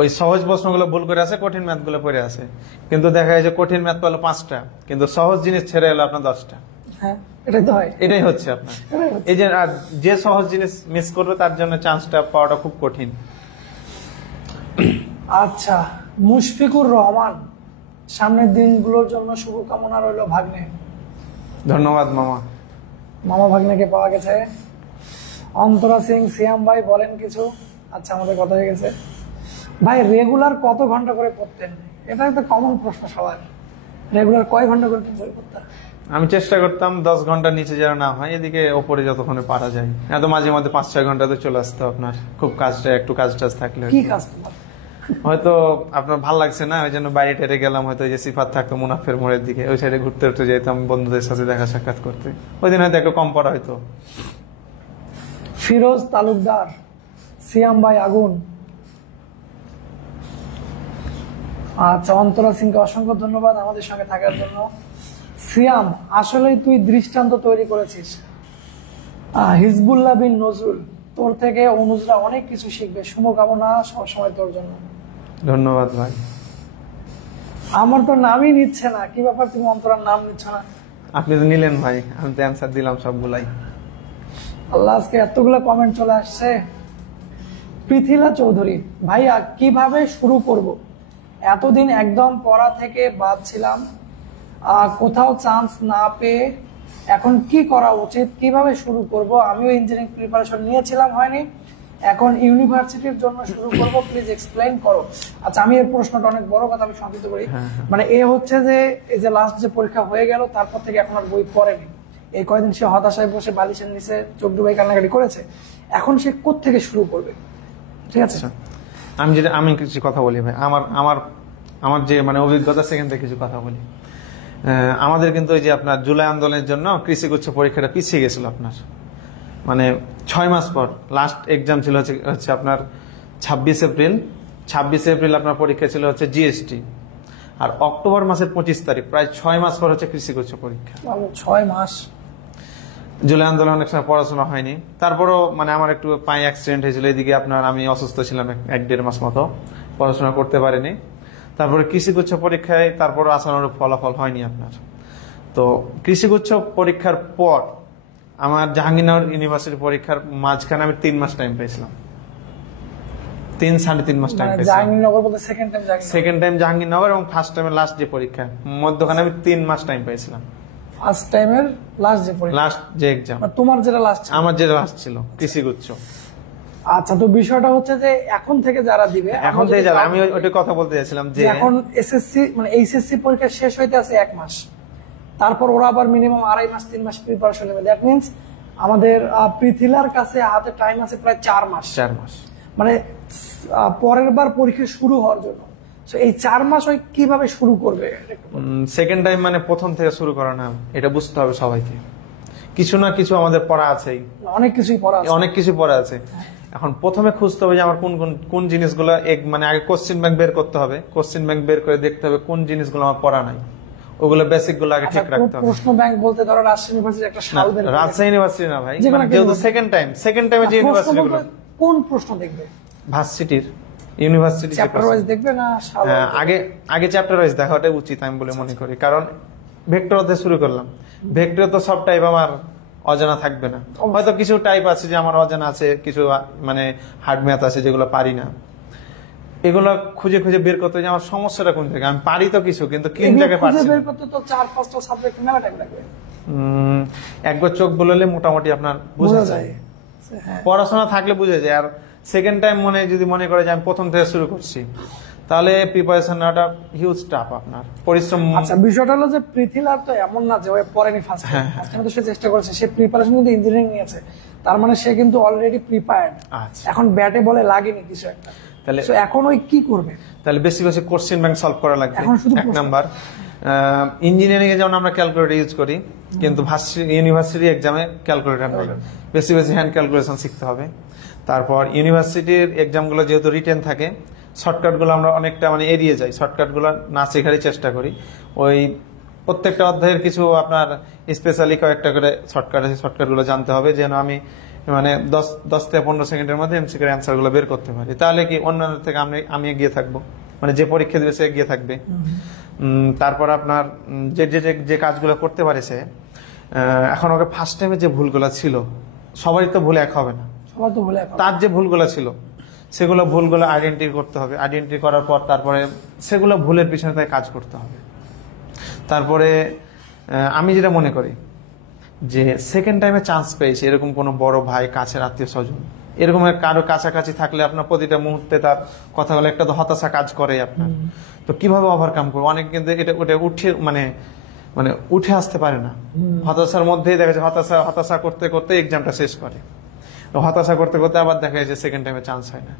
ওই সহজ প্রশ্নগুলো ভুল করে আছে, কঠিন ম্যাথ গুলো পড়ে আছে, কিন্তু দেখা যায় যে কঠিন ম্যাথ পেলো 5টা, কিন্তু সহজ জিনিস ছেড়ে এলো আপনার 10টা। হ্যাঁ, এটাই তো হয়, এটাই হচ্ছে আপনার। এই যে আর যে সহজ জিনিস মিস করবে তার জন্য চান্সটা পাওয়াটা খুব কঠিন। আচ্ছা, মুশফিকুর রহমান, সামনের দিনগুলোর জন্য শুভকামনা রইল ভাগ্নে। ধন্যবাদ মামা। মামা ভাগ্নেকে পাওয়া গেছে। অন্তরা সিং, সিয়াম ভাই বলেন কিছু। আচ্ছা, আমাদের কথা হয়ে গেছে। ভাই রেগুলার কত ঘন্টা করে পড়তেন? এটা একটা কমন প্রশ্ন সবার। রেগুলার কয় ঘন্টা করে বই পড়তেন? আমি চেষ্টা করতাম 10 ঘন্টার নিচে যেন না হয়, এদিকে ওপরে যতক্ষণে পারা যায়। এত মাঝে মাঝে 5-6 ঘন্টাতে চলে আসতো আপনার, খুব কাজটা একটু কাজ টাজ থাকলে। কি কাজ তোমার? হয়তো আপনার ভালো লাগছে না, ওই জন্য বাইরে টেরে গেলাম, হয়তো যে সিফাত থাকতো মুনাফের মোড়ের দিকে, ওই সাইডে ঘুরতে ঘুরতে যেতাম বন্ধুদের সাথে দেখা সাক্ষাৎ করতে। ওই দিন হয়তো একটু কম পড়া হয়তো। ফিরোজ তালুকদার, সিয়াম ভাই আগুন। আচ্ছা, অন্তরা সিংকে অসংখ্য ধন্যবাদ আমাদের সঙ্গে থাকার জন্য। সিয়াম, আসলেই তুই দৃষ্টান্ত তৈরি করেছিস। হিজবুল্লাহ বিন নজরুল, তোর থেকে অনুজরা অনেক কিছু শিখবে। শুভকামনা সবসময় তোর জন্য। ধন্যবাদ ভাই। আমার তো নামই নিচ্ছে না, কি ব্যাপার তুমি অন্তরার নাম নিচ্ছ না? আপনি তো নিলেন ভাই, আমি তো অ্যান্সার দিলাম সবগুলাই। আল্লাহ, আজকে এতগুলো কমেন্ট চলে আসছে। পৃথিলা চৌধুরী, ভাইয়া কিভাবে শুরু করব? এতদিন একদম পড়া থেকে বাদ ছিলাম, কোথাও চান্স না পেয়ে এখন কি করা উচিত, কিভাবে শুরু করব? আমিও ইঞ্জিনিয়ারিং প্রিপারেশন নিয়েছিলাম, হয়নি, এখন ইউনিভার্সিটির জন্য শুরু করব, প্লিজ এক্সপ্লেইন করো। আচ্ছা, আমি এর প্রশ্নটা অনেক বড় কথা, আমি সংক্ষিপ্ত করি। মানে এ হচ্ছে যে এই যে লাস্ট যে পরীক্ষা হয়ে গেল, তারপর থেকে এখন আর বই পড়েনি। এই কয়দিন সে হতাশায় বসে বালিশের নিচে চোখ ডুবাই কান্নাকাটি করেছে। এখন সে কোত্থেকে শুরু করবে? ঠিক আছে, আমি কিছু কথা বলি ভাই। আমার যে মানে অভিজ্ঞতা, সেখান থেকে কিছু কথা বলি। আমাদের কিন্তু ওই যে আপনার জুলাই আন্দোলনের জন্য কৃষিগুচ্ছ পরীক্ষাটা পিছিয়ে গেছিল আপনার, মানে 6 মাস পর। লাস্ট এক্সাম ছিল হচ্ছে আপনার 26 এপ্রিল আপনার পরীক্ষা ছিল হচ্ছে জিএসটি, আর অক্টোবর মাসের 25 তারিখ, প্রায় 6 মাস পর হচ্ছে কৃষিগুচ্ছ পরীক্ষা। 6 মাস। জুলাই আন্দোলন অনেক সময় পড়াশোনা হয়নি। তারপরও মানে আমার একটু পায়ে অ্যাক্সিডেন্ট হয়েছিল, এদিকে আপনার আমি অসুস্থ ছিলাম 1-1.5 মাস মতো, পড়াশোনা করতে পারিনি। তারপরে কৃষিগুচ্ছ পরীক্ষায় তারপর আসানোর ফলাফল হয়নি আপনার। তো কৃষিগুচ্ছ পরীক্ষার পর আমার জাহাঙ্গীরনগর ইউনিভার্সিটি পরীক্ষার মাঝখানে আমি 3 মাস টাইম পেয়েছিলাম, 3-3.5 মাস টাইম পেয়েছিলাম। জাহাঙ্গীরনগর বলতে সেকেন্ড টাইম জাহাঙ্গীরনগর, এবং ফার্স্ট টাইমের লাস্ট যে পরীক্ষা, মধ্যখানে আমি 3 মাস টাইম পেয়েছিলাম। ফার্স্ট টাইমের লাস্ট যে পরীক্ষা, লাস্ট যে এক্সাম। তোমার যেটা লাস্ট? আমার যেটা লাস্ট ছিল কৃষিগুচ্ছ। আচ্ছা, তো বিষয়টা হচ্ছে যে এখন থেকে যারা দিবে, এখন থেকে যারা, আমি ওইটা কথা বলতে চাইছিলাম যে এখন এসএসসি মানে এইচএসসি পরীক্ষা শেষ হইতে আছে 1 মাস, তারপর ওরা আবার মিনিমাম 2.5 মাস 3 মাস প্রিপারেশন নেবে। দ্যাট মিনস আমাদের পৃথিলার কাছে হাতে টাইম আছে প্রায় 4 মাস। মানে পরের বার পরীক্ষা শুরু হওয়ার জন্য। সো এই 4 মাস ওই কিভাবে শুরু করবে? সেকেন্ড টাইম মানে প্রথম থেকে শুরু করা না, এটা বুঝতে হবে সবাইকে। কিছু না কিছু আমাদের পড়া আছেই, অনেক কিছুই পড়া আছে, অনেক কিছু পড়া আছে। এখন প্রথমে খুঁজতে হবে যে আমার কোন জিনিসগুলো, মানে আগে কোশ্চেন ব্যাংক বের করতে হবে। কোশ্চেন ব্যাংক বের করে দেখতে হবে কোন জিনিসগুলো আমার পড়া নাই, ওগুলো বেসিক গুলো আগে ঠিক রাখতে হবে। প্রশ্ন ব্যাংক বলতে ধরো রাজশাহী ইউনিভার্সিটি একটা সাল বের করে, রাজশাহী ইউনিভার্সিটি না ভাই, যেহেতু সেকেন্ড টাইমে যে ইউনিভার্সিটিগুলো, কোন প্রশ্ন দেখবে? ভার্সিটির ইউনিভার্সিটি চ্যাপ্টার ওয়াইজ দেখবে না সাল? আগে চ্যাপ্টার ওয়াইজ দেখাটাই উচিত আমি বলে মনে করি, কারণ ভেক্টর হতে শুরু করলাম। ভেক্টর তো সব টাইপ আমার অজানা থাকবে না, হয়তো কিছু টাইপ আছে যে আমার অজানা আছে, কিছু মানে হার্ড ম্যাথ আছে যেগুলো পারি না। এগুলো খুঁজে খুঁজে বের করতে যে আমার সমস্যাটা কোন জায়গায়। আমি পারি তো কিছু, কিন্তু কোন জায়গায় পারছি না। বের করতে তো 4-5টা সাবজেক্ট মেলা টাইম লাগবে। একবার চোখ বললে মোটামুটি আপনার বোঝা যায়, পড়াশোনা থাকলে বুঝে যায়। আর সেকেন্ড টাইম যদি মনে করে যে আমি প্রথম থেকে শুরু করছি, তাহলে প্রিপারেশন নেওয়াটা হিউজ টাফ, আপনার পরিশ্রম। আচ্ছা, বিষয়টা হলো যে পৃথিলার তো এমন না যে ওই পড়েনি ফার্স্ট টাইম, তো সে চেষ্টা করেছে, সে প্রিপারেশন কিন্তু ইঞ্জিনিয়ারিং নিয়েছে, তার মানে সে কিন্তু অলরেডি প্রিপায়ার্ড। এখন ব্যাটে বলে লাগেনি কিছু একটা, তাহলে এখন ওই কি করবে? তাহলে বেশি বেশি কোশ্চেন ব্যাংক সলভ করা লাগবে। এক নাম্বার, ইঞ্জিনিয়ারিং এ যেমন আমরা ক্যালকুলেটর ইউজ করি, কিন্তু ইউনিভার্সিটি এক্সামে ক্যালকুলেটর নয়, বেশি বেশি হ্যান্ড ক্যালকুলেশন শিখতে হবে। তারপর ইউনিভার্সিটির এক্সাম গুলো যেহেতু রিটেন থাকে, শর্টকাট গুলো আমরা অনেকটা মানে এড়িয়ে যাই, শর্টকাট গুলো না শেখারই চেষ্টা করি। ওই প্রত্যেকটা অধ্যায়ের কিছু আপনার স্পেশালি কয়েকটা করে শর্টকাট আছে, শর্টকাট গুলো জানতে হবে, যেন আমি মানে 10 থেকে 15 সেকেন্ডের মধ্যে এমসিকিউ এর অ্যান্সার গুলো বের করতে পারি, তাহলে কি অন্যদের থেকে আমি এগিয়ে থাকবো, মানে যে পরীক্ষা দিবে সে এগিয়ে থাকবে। তারপর আপনার যে যে যে কাজগুলো করতে পারেছে, এখন ওকে ফার্স্ট টাইমে যে ভুলগুলো ছিল, সবারই তো ভুল এক হবে না, সবার তো ভুলে এখন। তার যে ভুলগুলো ছিল সেগুলো ভুলগুলো আইডেন্টিফাই করতে হবে, আইডেন্টিফাই করার পর তারপরে সেগুলো ভুলের পিছনে তাই কাজ করতে হবে। তারপরে আমি যেটা মনে করি যে সেকেন্ড টাইমে চান্স পেয়েছে এরকম কোনো বড় ভাই, কাছের আত্মীয় স্বজন, এরকম কারো কাছাকাছি থাকলে আপনার প্রতিটা মুহূর্তে তার কথাগুলো একটা তো হতাশা কাজ করে আপনার, তো কিভাবে ওভারকাম করবো, অনেক কিন্তু এটা ওটা উঠে মানে উঠে আসতে পারে না, হতাশার মধ্যেই দেখা যায় হতাশা করতে করতে এক্সামটা শেষ করে, হতাশা করতে করতে আবার দেখা যায় যে সেকেন্ড টাইমে চান্স হয় না।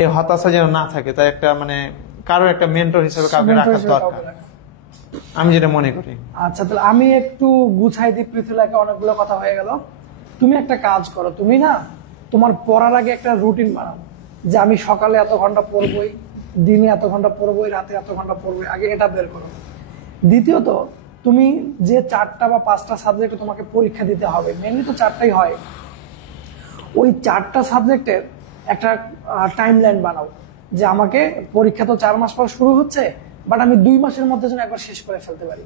এই হতাশা যেন না থাকে, তাই একটা মানে কারো একটা মেন্টর হিসেবে কাউকে রাখা দরকার, আমি যেটা মনে করি। আচ্ছা, তাহলে আমি একটু গুছাই দিই পৃথিবীকে, অনেকগুলো কথা হয়ে গেল। তুমি একটা কাজ করো, তুমি না তোমার পড়ার আগে একটা রুটিন বানাও, যে আমি সকালে এত ঘন্টা পড়বই, দিনে এত ঘন্টা পড়বই, রাতে এত ঘন্টা পড়বই, আগে এটা বের করো। দ্বিতীয়ত, তুমি যে 4টা বা 5টা সাবজেক্টে তোমাকে পরীক্ষা দিতে হবে, মেনলি তো 4টাই হয়, ওই 4টা সাবজেক্টের একটা টাইম লাইন বানাও, যে আমাকে পরীক্ষা তো 4 মাস পর শুরু হচ্ছে, বাট আমি 2 মাসের মধ্যে যেন একবার শেষ করে ফেলতে পারি।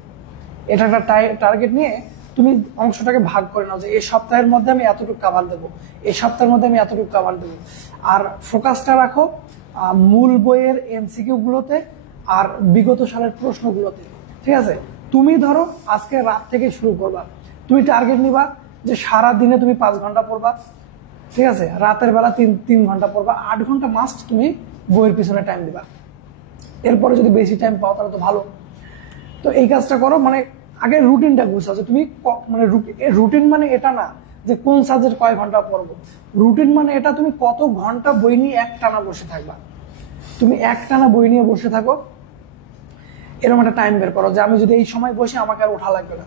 এটা একটা টার্গেট নিয়ে তুমি অংশটাকে ভাগ করে নাও, যে এই সপ্তাহের মধ্যে আমি এতটুকু কাভার দেবো, এই সপ্তাহের মধ্যে আমি এতটুকু কাভার দেবো। আর ফোকাসটা রাখো মূল বইয়ের এমসিকিউ গুলোতে আর বিগত সালের প্রশ্নগুলোতে, ঠিক আছে? তুমি ধরো আজকে রাত থেকে শুরু করবা, তুমি টার্গেট নিবা যে সারা দিনে তুমি 5 ঘন্টা পড়বা, ঠিক আছে? রাতের বেলা 3 ঘন্টা পড়বা, 8 ঘন্টা মাস্ট তুমি বইয়ের পিছনে টাইম দিবা। এরপরে যদি বেশি টাইম পাও তাহলে তো ভালো। তো এই কাজটা করো, মানে আগে রুটিনটা গুছাও, যে তুমি মানে রুটিন মানে এটা না যে কোন সাবজেক্ট কয় ঘন্টা পড়বো, রুটিন মানে এটা তুমি কত ঘন্টা বই নিয়ে একটানা বসে থাকবা। তুমি একটানা বই নিয়ে বসে থাকো, এরকম একটা টাইম বের করো যে আমি যদি এই সময় বসে আমাকে আর ওঠা লাগবে না।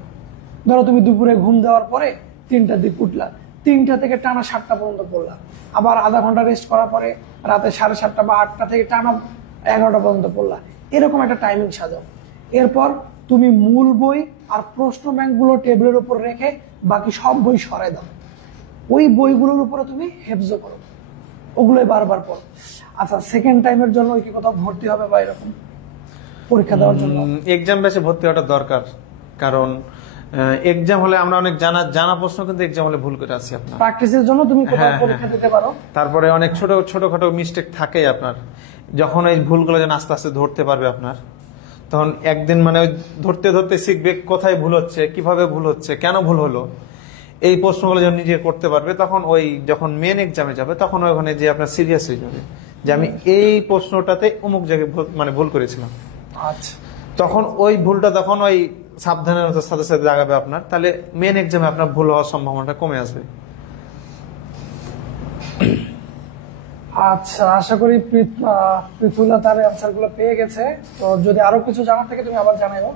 ধরো তুমি দুপুরে ঘুম দেওয়ার পরে 3টার দিকে উঠলা, 3টা থেকে টানা 7টা পর্যন্ত পড়লা, আবার আধা ঘন্টা রেস্ট করার পরে রাতে 7:30 বা 8টা থেকে টানা 11টা পর্যন্ত পড়লা, এরকম একটা টাইমিং সাজাও। এরপর তুমি মূল বই আর প্রশ্ন ব্যাংকগুলো টেবিলের উপর রেখে বাকি সব বই সরাই দাও, ওই বইগুলোর উপরে তুমি হেফজ করো, ওগুলোই বারবার পড়ো। আচ্ছা, সেকেন্ড টাইমের জন্য কি কোথাও ভর্তি হবে বা এরকম পরীক্ষা দেওয়ার জন্য? এক্সাম বেসে ভর্তি হওয়াটা দরকার, কারণ এক্সাম হলে আমরা অনেক জানা প্রশ্ন কিন্তু এক্সাম হলে ভুল করে আসছি আপনার, প্র্যাকটিসের জন্য তুমি কোথাও পরীক্ষা দিতে পারো। তারপরে অনেক ছোটখাটো মিস্টেক থাকেই আপনার, যখন এই ভুলগুলো যেন আস্তে আস্তে ধরতে পারবে আপনার, তখন একদিন মানে ধরতে ধরতে শিখবে কোথায় ভুল হচ্ছে, কিভাবে ভুল হচ্ছে, কেন ভুল হলো, এই প্রশ্নগুলো যখন নিজে করতে পারবে, তখন ওই যখন মেন এক্সামে যাবে তখন ওখানে যে আপনার সিরিয়াস হয়ে যাবে যে আমি এই প্রশ্নটাতে অমুক জায়গায় মানে ভুল করেছিলাম। আচ্ছা, তখন ওই ভুলটা তখন ওই সাবধানের সাথে সাথে জাগাবে আপনার, তাহলে মেন এক্সামে আপনার ভুল হওয়ার সম্ভাবনাটা কমে আসবে। আচ্ছা, আশা করি পৃথুলা তার অ্যান্সার গুলো পেয়ে গেছে। তো যদি আরো কিছু জানার থাকে তুমি আবার জানাইও।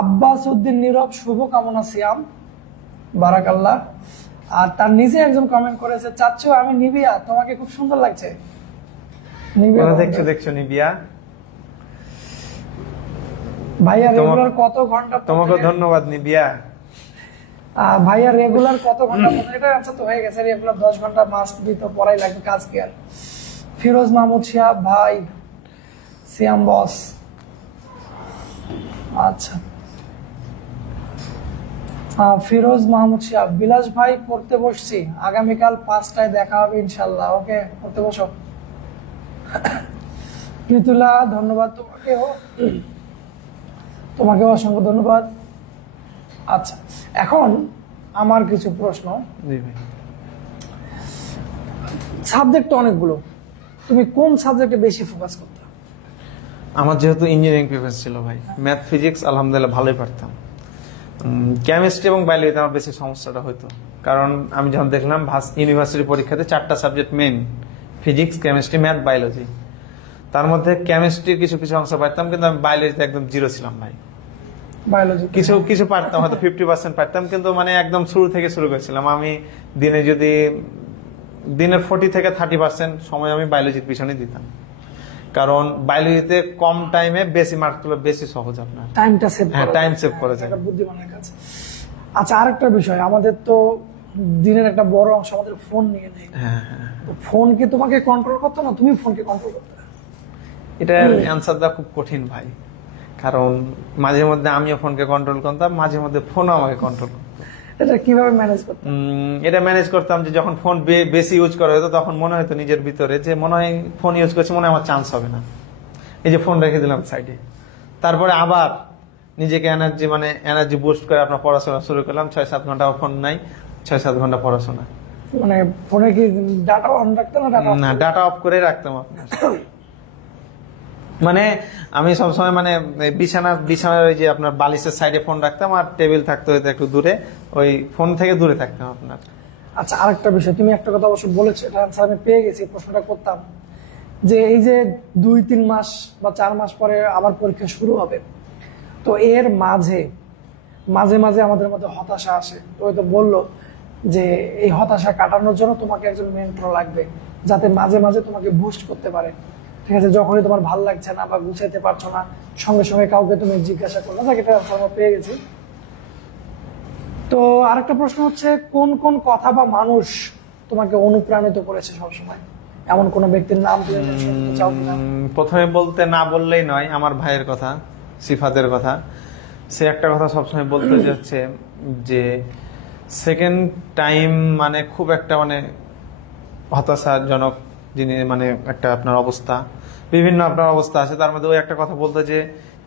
আব্বাস উদ্দিন নীরব, শুভকামনা সিয়াম, বারাকাল্লাহ। আর তার নিজে একজন কমেন্ট করেছে, চাচ্ছো আমি নিবিয়া, তোমাকে খুব সুন্দর লাগছে। নিবিয়া দেখছো নিবিয়া ভাইয়া রেগুলার কত ঘন্টা? তোমাকে ধন্যবাদ নিবিয়া। ভাইয়া রেগুলার কত ঘন্টা? এটা আনসার তো হয়ে গেছে, রেগুলার 10 ঘন্টা মাস্ট বি, তো পড়াই লাগবে, কাজ কি আর। ফিরোজ মাহমুদ শিহাব ভাই, সিয়াম বস। আচ্ছা, ফিরোজ মাহমুদ শিহাব, বিলাস ভাই পড়তে বসছি, আগামীকাল 5টায় দেখা হবে ইনশাল্লাহ। ওকে, পড়তে বসো। প্রীতুলা ধন্যবাদ তোমাকে অসংখ্য ধন্যবাদ। আচ্ছা, এখন আমার কিছু প্রশ্ন। সাবজেক্ট তো অনেকগুলো, তুমি কোন সাবজেক্টে বেশি ফোকাস করতে? আমার যেহেতু ইঞ্জিনিয়ারিং প্রিফারেন্স ছিল ভাই, ম্যাথ ফিজিক্স আলহামদুলিল্লাহ ভালোই পারতাম। কেমিস্ট্রি এবং বায়োলজিতে আমার বেশি সমস্যাটা হতো, কারণ আমি যখন দেখলাম ইউনিভার্সিটি পরীক্ষাতে 4টা subject main, physics, chemistry, math, biology, তার মধ্যে কেমিস্ট্রির কিছু অংশ পারতাম, কিন্তু আমি বায়োলজিতে একদম জিরো ছিলাম ভাই। বায়োলজি কিছু পারতাম, হয়তো 50% পারতাম, কিন্তু মানে একদম শুরু থেকে শুরু করেছিলাম আমি। দিনের 40 থেকে 30% সময় আমি বায়োলজির পিছনে দিতাম, কারণ বায়োলজিতে কম টাইমে বেশি মার্ক তোলা বেশি সহজ, আপনার টাইমটা সেভ, টাইম সেভ করা যায়, বুদ্ধিমানের কাজ। আচ্ছা, আরেকটা বিষয়, আমাদের তো দিনের একটা বড় অংশ আমাদের ফোন নিয়ে নেয়। তো ফোনকে তোমাকে কন্ট্রোল করতো না, তুমি ফোনকে কন্ট্রোল করতে? এটা অ্যান্সার দেওয়া খুব কঠিন ভাই, কারণ মাঝে মধ্যে আমিও ফোনকে কন্ট্রোল করতাম, মাঝে মধ্যে ফোনও আমাকে কন্ট্রোল করতো। এটা কিভাবে ম্যানেজ করতাম? এটা ম্যানেজ করতাম যে যখন ফোন বেশি ইউজ করা হতো তখন মনে হতো নিজের ভিতরে যে মনে হয় ফোন ইউজ করছি, মনে হয় আমার চান্স হবে না, এই যে ফোন রেখে দিলাম সাইডে। তারপরে আবার নিজেকে এনার্জি বুস্ট করে আপনার পড়াশোনা শুরু করলাম। 6-7 ঘন্টা ফোন নাই, 6-7 ঘন্টা পড়াশোনা। মানে ফোনে কি ডাটা অন রাখতাম না, ডাটা অফ করে রাখতাম আপনার। মানে আমি সবসময় বিছানার ওই যে আপনার বালিশের সাইডে ফোন রাখতাম, আর টেবিল থাকতো হয়তো একটু দূরে, ওই ফোন থেকে দূরে থাকতাম আপনার। আচ্ছা, আরেকটা বিষয়, তুমি একটা কথা অবশ্য বলেছো, এটা আনসার আমি পেয়ে গেছি, প্রশ্নটা করতাম যে এই যে 2-3 মাস বা 4 মাস পরে আবার পরীক্ষা শুরু হবে, তো এর মাঝে মাঝে আমাদের মধ্যে হতাশা আসে। তো হয়তো বললো যে এই হতাশা কাটানোর জন্য তোমাকে একজন মেন্টর লাগবে, যাতে মাঝে মাঝে তোমাকে বুস্ট করতে পারে। ঠিক আছে, যখনই তোমার ভালো লাগছে না বা গুছাইতে পারছো না, সঙ্গে সঙ্গে কাউকে তুমি জিজ্ঞাসা করলো, যাকে এটা আমরা পেয়ে গেছি। তো আরেকটা প্রশ্ন হচ্ছে, কোন কোন কথা বা মানুষ তোমাকে অনুপ্রাণিত করেছে সবসময়? এমন কোন ব্যক্তির নাম তুমি শুনতে চাও কিনা? প্রথমে বলতে না বললেই নয়, আমার ভাইয়ের কথা, সিফাতের কথা। সে একটা কথা সবসময় বলতে যাচ্ছে যে সেকেন্ড টাইম মানে খুব একটা হতাশাজনক যিনি একটা আপনার অবস্থা, বিভিন্ন আপনার অবস্থা আছে, তার মধ্যে ওই একটা কথা বলতো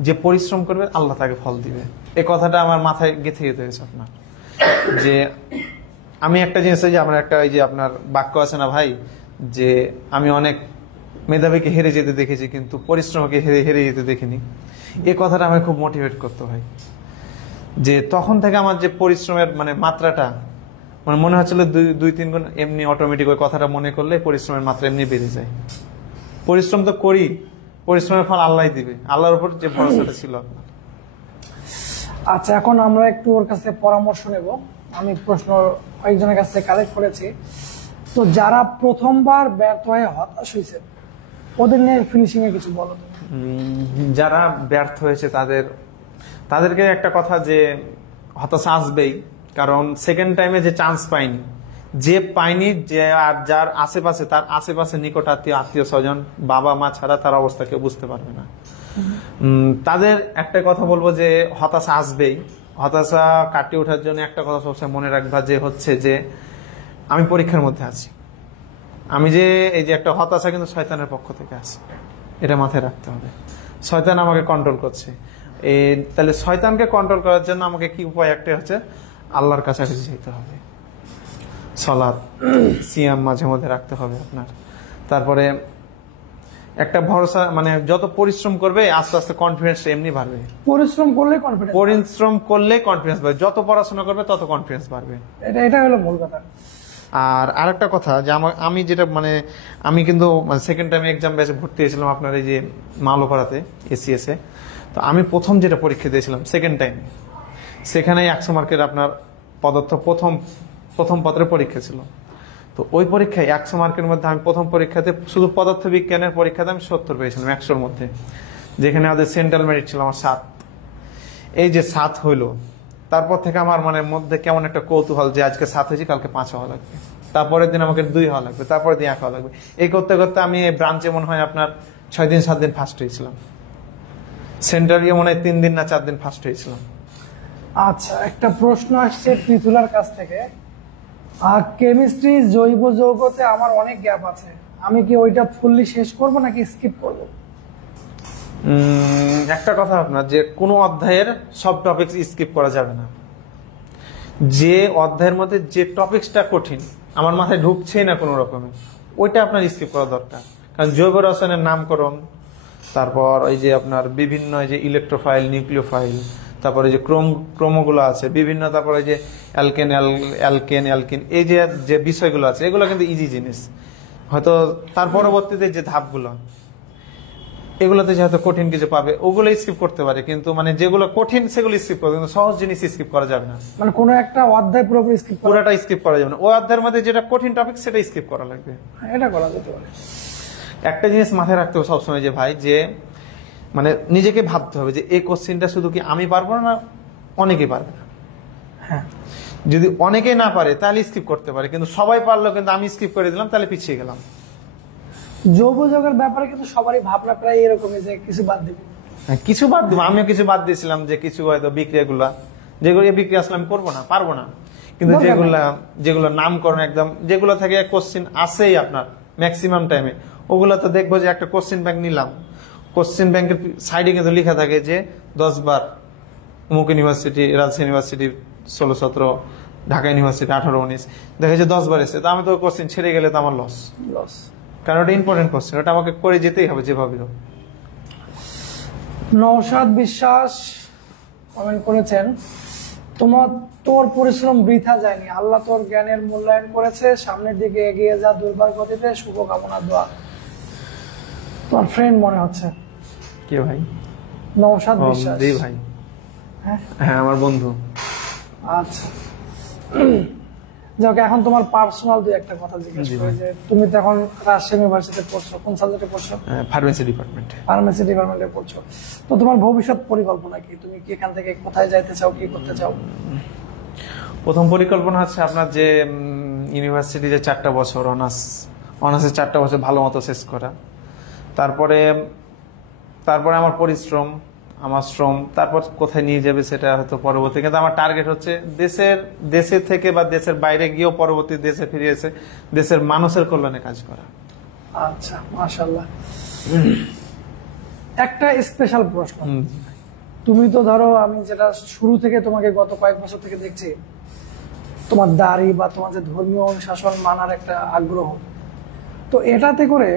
যে পরিশ্রম করবে আল্লাহ তাকে ফল দিবে। এই কথাটা আমার মাথায় গেঁথে গেছে আপনার। যে আমি একটা জিনিস, যে আমার একটা ওই যে আপনার বাক্য আছে না ভাই, যে আমি অনেক মেধাবীকে হেরে যেতে দেখেছি কিন্তু পরিশ্রমকে হেরে যেতে দেখিনি। এই কথাটা আমাকে খুব মোটিভেট করতো ভাই। যে তখন থেকে আমার যে পরিশ্রমের মাত্রাটা মনে হচ্ছিল 2-3 গুণ এমনি অটোমেটিক ওই কথাটা মনে করলে পরিশ্রমের মাত্রা এমনি বেড়ে যায়। পরিশ্রম তো করি, পরিশ্রমের ফল আল্লাহ দিবে, আল্লাহর উপর যে ভরসাটা ছিল আপনার। আচ্ছা, এখন আমরা একটু ওর কাছে পরামর্শ নেব। আমি প্রশ্ন কয়েকজনের কাছ থেকে কালেক্ট করেছি। তো যারা প্রথমবার ব্যর্থ হয়ে হতাশ হয়েছে, ওদের নিয়ে ফিনিশিং এ কিছু বলো। যারা ব্যর্থ হয়েছে তাদেরকে একটা কথা, যে হতাশা আসবেই, কারণ সেকেন্ড টাইমে যে চান্স পাইনি, যে পাইনি, যে আর যার আশেপাশে, তার আশেপাশে নিকট আত্মীয় স্বজন, বাবা মা ছাড়া তার অবস্থা কেউ বুঝতে পারবে না। তাদের একটা কথা বলবো যে হতাশা আসবেই। হতাশা কাটিয়ে ওঠার জন্য একটা কথা সবসময় মনে রাখবা, যে হচ্ছে যে আমি পরীক্ষার মধ্যে আছি। আমি যে এই যে একটা হতাশা কিন্তু শয়তানের পক্ষ থেকে আসে, এটা মাথায় রাখতে হবে। শয়তান আমাকে কন্ট্রোল করছে। তাহলে শয়তানকে কন্ট্রোল করার জন্য আমাকে কি উপায়? একটা হচ্ছে আল্লাহর কাছাকাছি যেতে হবে, সালাত সিয়াম মাঝে মধ্যে রাখতে হবে আপনার। তারপরে একটা ভরসা, যত পরিশ্রম করবে আস্তে আস্তে কনফিডেন্স এমনি বাড়বে। পরিশ্রম করলে কনফিডেন্স বাড়বে, যত পড়াশোনা করবে তত কনফিডেন্স বাড়বে। এটা হলো মূল কথা। আর আরেকটা কথা, যে আমি যেটা আমি কিন্তু সেকেন্ড টাইম এক্সাম ব্যাচে ভর্তি হয়েছিলাম আপনার এই যে মালোপাড়াতে এসিএস এ। তো আমি প্রথম যেটা পরীক্ষা দিয়েছিলাম সেকেন্ড টাইম, সেখানে 100 মার্কের আপনার পদার্থ প্রথম পত্রের পরীক্ষা ছিল। তো ওই পরীক্ষায় 100 মার্কের মধ্যে আমি প্রথম পরীক্ষাতে শুধু পদার্থ বিজ্ঞানের পরীক্ষাতে আমি 70 পেয়েছিলাম 100-র মধ্যে, যেখানে আমাদের সেন্ট্রাল মেরিট ছিল আমার 7। এই যে 7 হইলো, তারপর থেকে আমার মধ্যে কেমন একটা কৌতূহল, যে আজকে 7 হয়েছি, কালকে 5 হওয়া লাগবে, তারপরের দিন আমাকে 2 হওয়া লাগবে, তারপরের দিন 1 হওয়া লাগবে। এই করতে করতে আমি এই ব্রাঞ্চে মনে হয় আপনার 6-7 দিন ফার্স্ট হয়েছিলাম, সেন্ট্রালে মনে হয় 3 দিন না 4 দিন ফার্স্ট হয়েছিলাম। আচ্ছা, একটা প্রশ্ন আসছে পৃথুলার কাছ থেকে, কেমিস্ট্রি জৈব যৌগতে আমার অনেক গ্যাপ আছে, আমি কি ওইটা ফুললি শেষ করব নাকি স্কিপ করব? একটা কথা আপনার, যে কোনো অধ্যায়ের সব টপিকস স্কিপ করা যাবে না। যে অধ্যায়ের মধ্যে যে টপিকসটা কঠিন, আমার মাথায় ঢুকছেই না কোনো রকমে, ওইটা আপনার স্কিপ করা দরকার। কারণ জৈব রসায়নের নামকরণ, তারপর ওই যে আপনার বিভিন্ন যে ইলেকট্রোফাইল, নিউক্লিওফাইল, তারপরে যে ক্রমগুলো আছে বিভিন্ন, তারপরে যে অ্যালকেন, এই যে বিষয়গুলো আছে, এগুলো কিন্তু ইজি জিনিস। হয়তো তার পরবর্তীতে যে ধাপগুলো, এগুলোতে যেহেতু কঠিন কিছু পাবে, ওগুলো স্কিপ করতে পারে, কিন্তু যেগুলো কঠিন সেগুলো স্কিপ করবে, কিন্তু সহজ জিনিস স্কিপ করা যাবে না। কোনো একটা অধ্যায় পুরোপুরি পুরোটা স্কিপ করা যাবে না। ওই অধ্যায়ের মধ্যে যেটা কঠিন টপিক সেটা স্কিপ করা লাগবে। এটা করা যেতে পারে। একটা জিনিস মাথায় রাখতে হবে সবসময়, যে ভাই, যে নিজেকে ভাবতে হবে যে এই কোশ্চেনটা শুধু কি আমি পারবো না, অনেকেই পারবে না। হ্যাঁ, যদি অনেকেই না পারে তাহলে স্কিপ করতে পারে, কিন্তু সবাই পারলো কিন্তু আমি স্কিপ করে দিলাম, তাহলে পিছিয়ে গেলাম। যোগযোগের ব্যাপারে কিন্তু সবারই ভাবনা প্রায় এরকমই যে কিছু বাদ দিবি। হ্যাঁ, কিছু বাদ দেবো, আমিও কিছু বাদ দিয়েছিলাম যে কিছু হয়তো বিক্রিয়াগুলা, যেগুলো এই বিক্রিয়া আসলে আমি করবো না, পারবো না, কিন্তু যেগুলো নামকরণ একদম যেগুলো থেকে কোশ্চিন আসেই আপনার ম্যাক্সিমাম টাইমে, ওগুলো তো দেখবো যে একটা কোশ্চিন ব্যাংক নিলাম, কোশ্চিন ব্যাংকের সাইডে কিন্তু লেখা থাকে যে 10 বার অমুক university, Rajshahi university 16-17, Dhaka university 18-19, দেখা যায় 10 বার এসে, তো আমি তো কোশ্চিন ছেড়ে গেলে তো আমার লস, কারণ ওটা ইম্পর্টেন্ট কোশ্চিন, ওটা আমাকে করে যেতেই হবে যেভাবে হোক। নওশাদ বিশ্বাস কমেন্ট করেছেন, তোর পরিশ্রম বৃথা যায়নি, আল্লাহ তোর জ্ঞানের মূল্যায়ন করেছে, সামনের দিকে এগিয়ে যা, দুর্বার গতিতে, শুভকামনা, দোয়া। তোমার ফ্রেন্ড মনে হচ্ছে। কে ভাই? নওশাদ বিশ্বাস। জি ভাই। হ্যাঁ, আমার বন্ধু। আচ্ছা, যাক, এখন তোমার পার্সোনাল দুই একটা কথা জিজ্ঞেস করি, যে তুমি তো এখন রাজশাহী ইউনিভার্সিটিতে পড়ছো, কোন সাবজেক্টে পড়ছো? ফার্মেসি ডিপার্টমেন্টে। ফার্মেসি ডিপার্টমেন্টে পড়ছো, তো তোমার ভবিষ্যৎ পরিকল্পনা কি? তুমি কি এখান থেকে কোথায় যাইতে চাও, কি করতে চাও? প্রথম পরিকল্পনা হচ্ছে আপনার যে ইউনিভার্সিটি যে 4টা বছর অনার্সের 4টা বছর ভালো মতো শেষ করা, তারপরে আমার পরিশ্রম, আমার শ্রম তারপর কোথায় নিয়ে যাবে সেটা হয়তো পরবর্তী, কিন্তু আমার টার্গেট হচ্ছে দেশের থেকে বা দেশের বাইরে গিয়েও পরবর্তী দেশে ফিরে এসে দেশের মানুষের কল্যাণে কাজ করা। আচ্ছা, মাশাআল্লাহ। একটা স্পেশাল প্রশ্ন, তুমি তো ধরো, আমি যেটা শুরু থেকে তোমাকে গত কয়েক বছর থেকে দেখছি, তোমার দাড়ি বা তোমার যে ধর্মীয় অনুশাসন মানার একটা আগ্রহ, তো এটাতে করে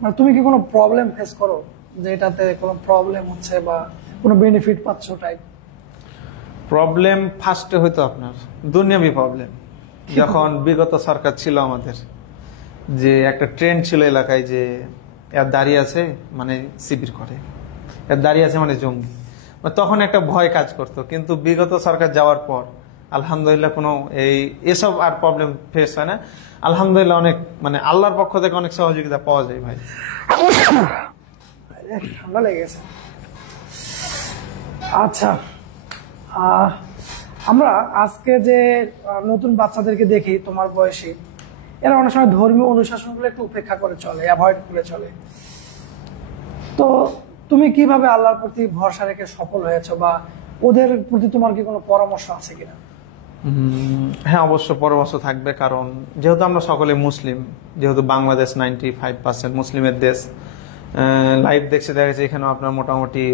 মানে তুমি কি কোনো প্রবলেম ফেস করো, যে এটাতে কোনো প্রবলেম হচ্ছে বা কোনো বেনিফিট পাচ্ছ টাইপ? প্রবলেম ফার্স্টে হয়তো আপনার দুনিয়াবি প্রবলেম, যখন বিগত সরকার ছিল আমাদের, যে একটা ট্রেন্ড ছিল এলাকায় যে এর দাঁড়িয়ে আছে মানে শিবির করে, এর দাঁড়িয়ে আছে মানে জঙ্গি, তখন একটা ভয় কাজ করতো। কিন্তু বিগত সরকার যাওয়ার পর আলহামদুলিল্লাহ কোনো এসব আর প্রবলেম ফেস হয় না, আলহামদুলিল্লাহ। অনেক মানে আল্লাহর পক্ষ থেকে অনেক সহযোগিতা পাওয়া যায় ভাই। ঠান্ডা লেগে গেছে। আচ্ছা, আমরা আজকে যে নতুন বাচ্চাদেরকে দেখি তোমার বয়সী, এরা অনেক সময় ধর্মীয় অনুশাসনগুলো একটু উপেক্ষা করে চলে, অ্যাভয়েড করে চলে, তো তুমি কিভাবে আল্লাহর প্রতি ভরসা রেখে সফল হয়েছো, বা ওদের প্রতি তোমার কি কোনো পরামর্শ আছে কিনা? হ্যাঁ, অবশ্য পরামর্শ থাকবে, কারণ যেহেতু আমরা সকলে মুসলিম, যেহেতু বাংলাদেশ 95% মুসলিমের দেশ, লাইভ দেখছে দেখা যাচ্ছে এখানে আপনার মোটামুটি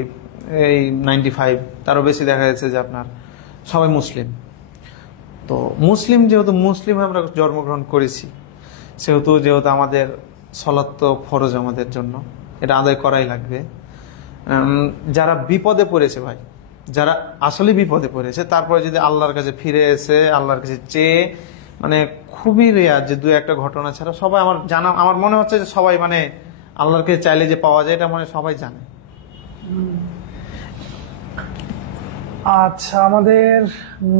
এই 95 তারও বেশি দেখা যাচ্ছে যে আপনার সবাই মুসলিম। তো যেহেতু মুসলিম আমরা জন্মগ্রহণ করেছি, যেহেতু আমাদের সলাত তো ফরজ আমাদের জন্য, এটা আদায় করাই লাগবে। যারা বিপদে পড়েছে ভাই, যারা আসলে বিপদে পড়েছে, তারপরে যদি আল্লাহর কাছে ফিরে এসে আল্লাহর কাছে চেয়ে, মানে খুবই রেয়ার যে 2-1টা ঘটনা ছাড়া সবাই আমার মনে হচ্ছে যে সবাই মানে আল্লাহর কাছে চাইলে যে পাওয়া যায়, এটা মানে সবাই জানে। আচ্ছা, আমাদের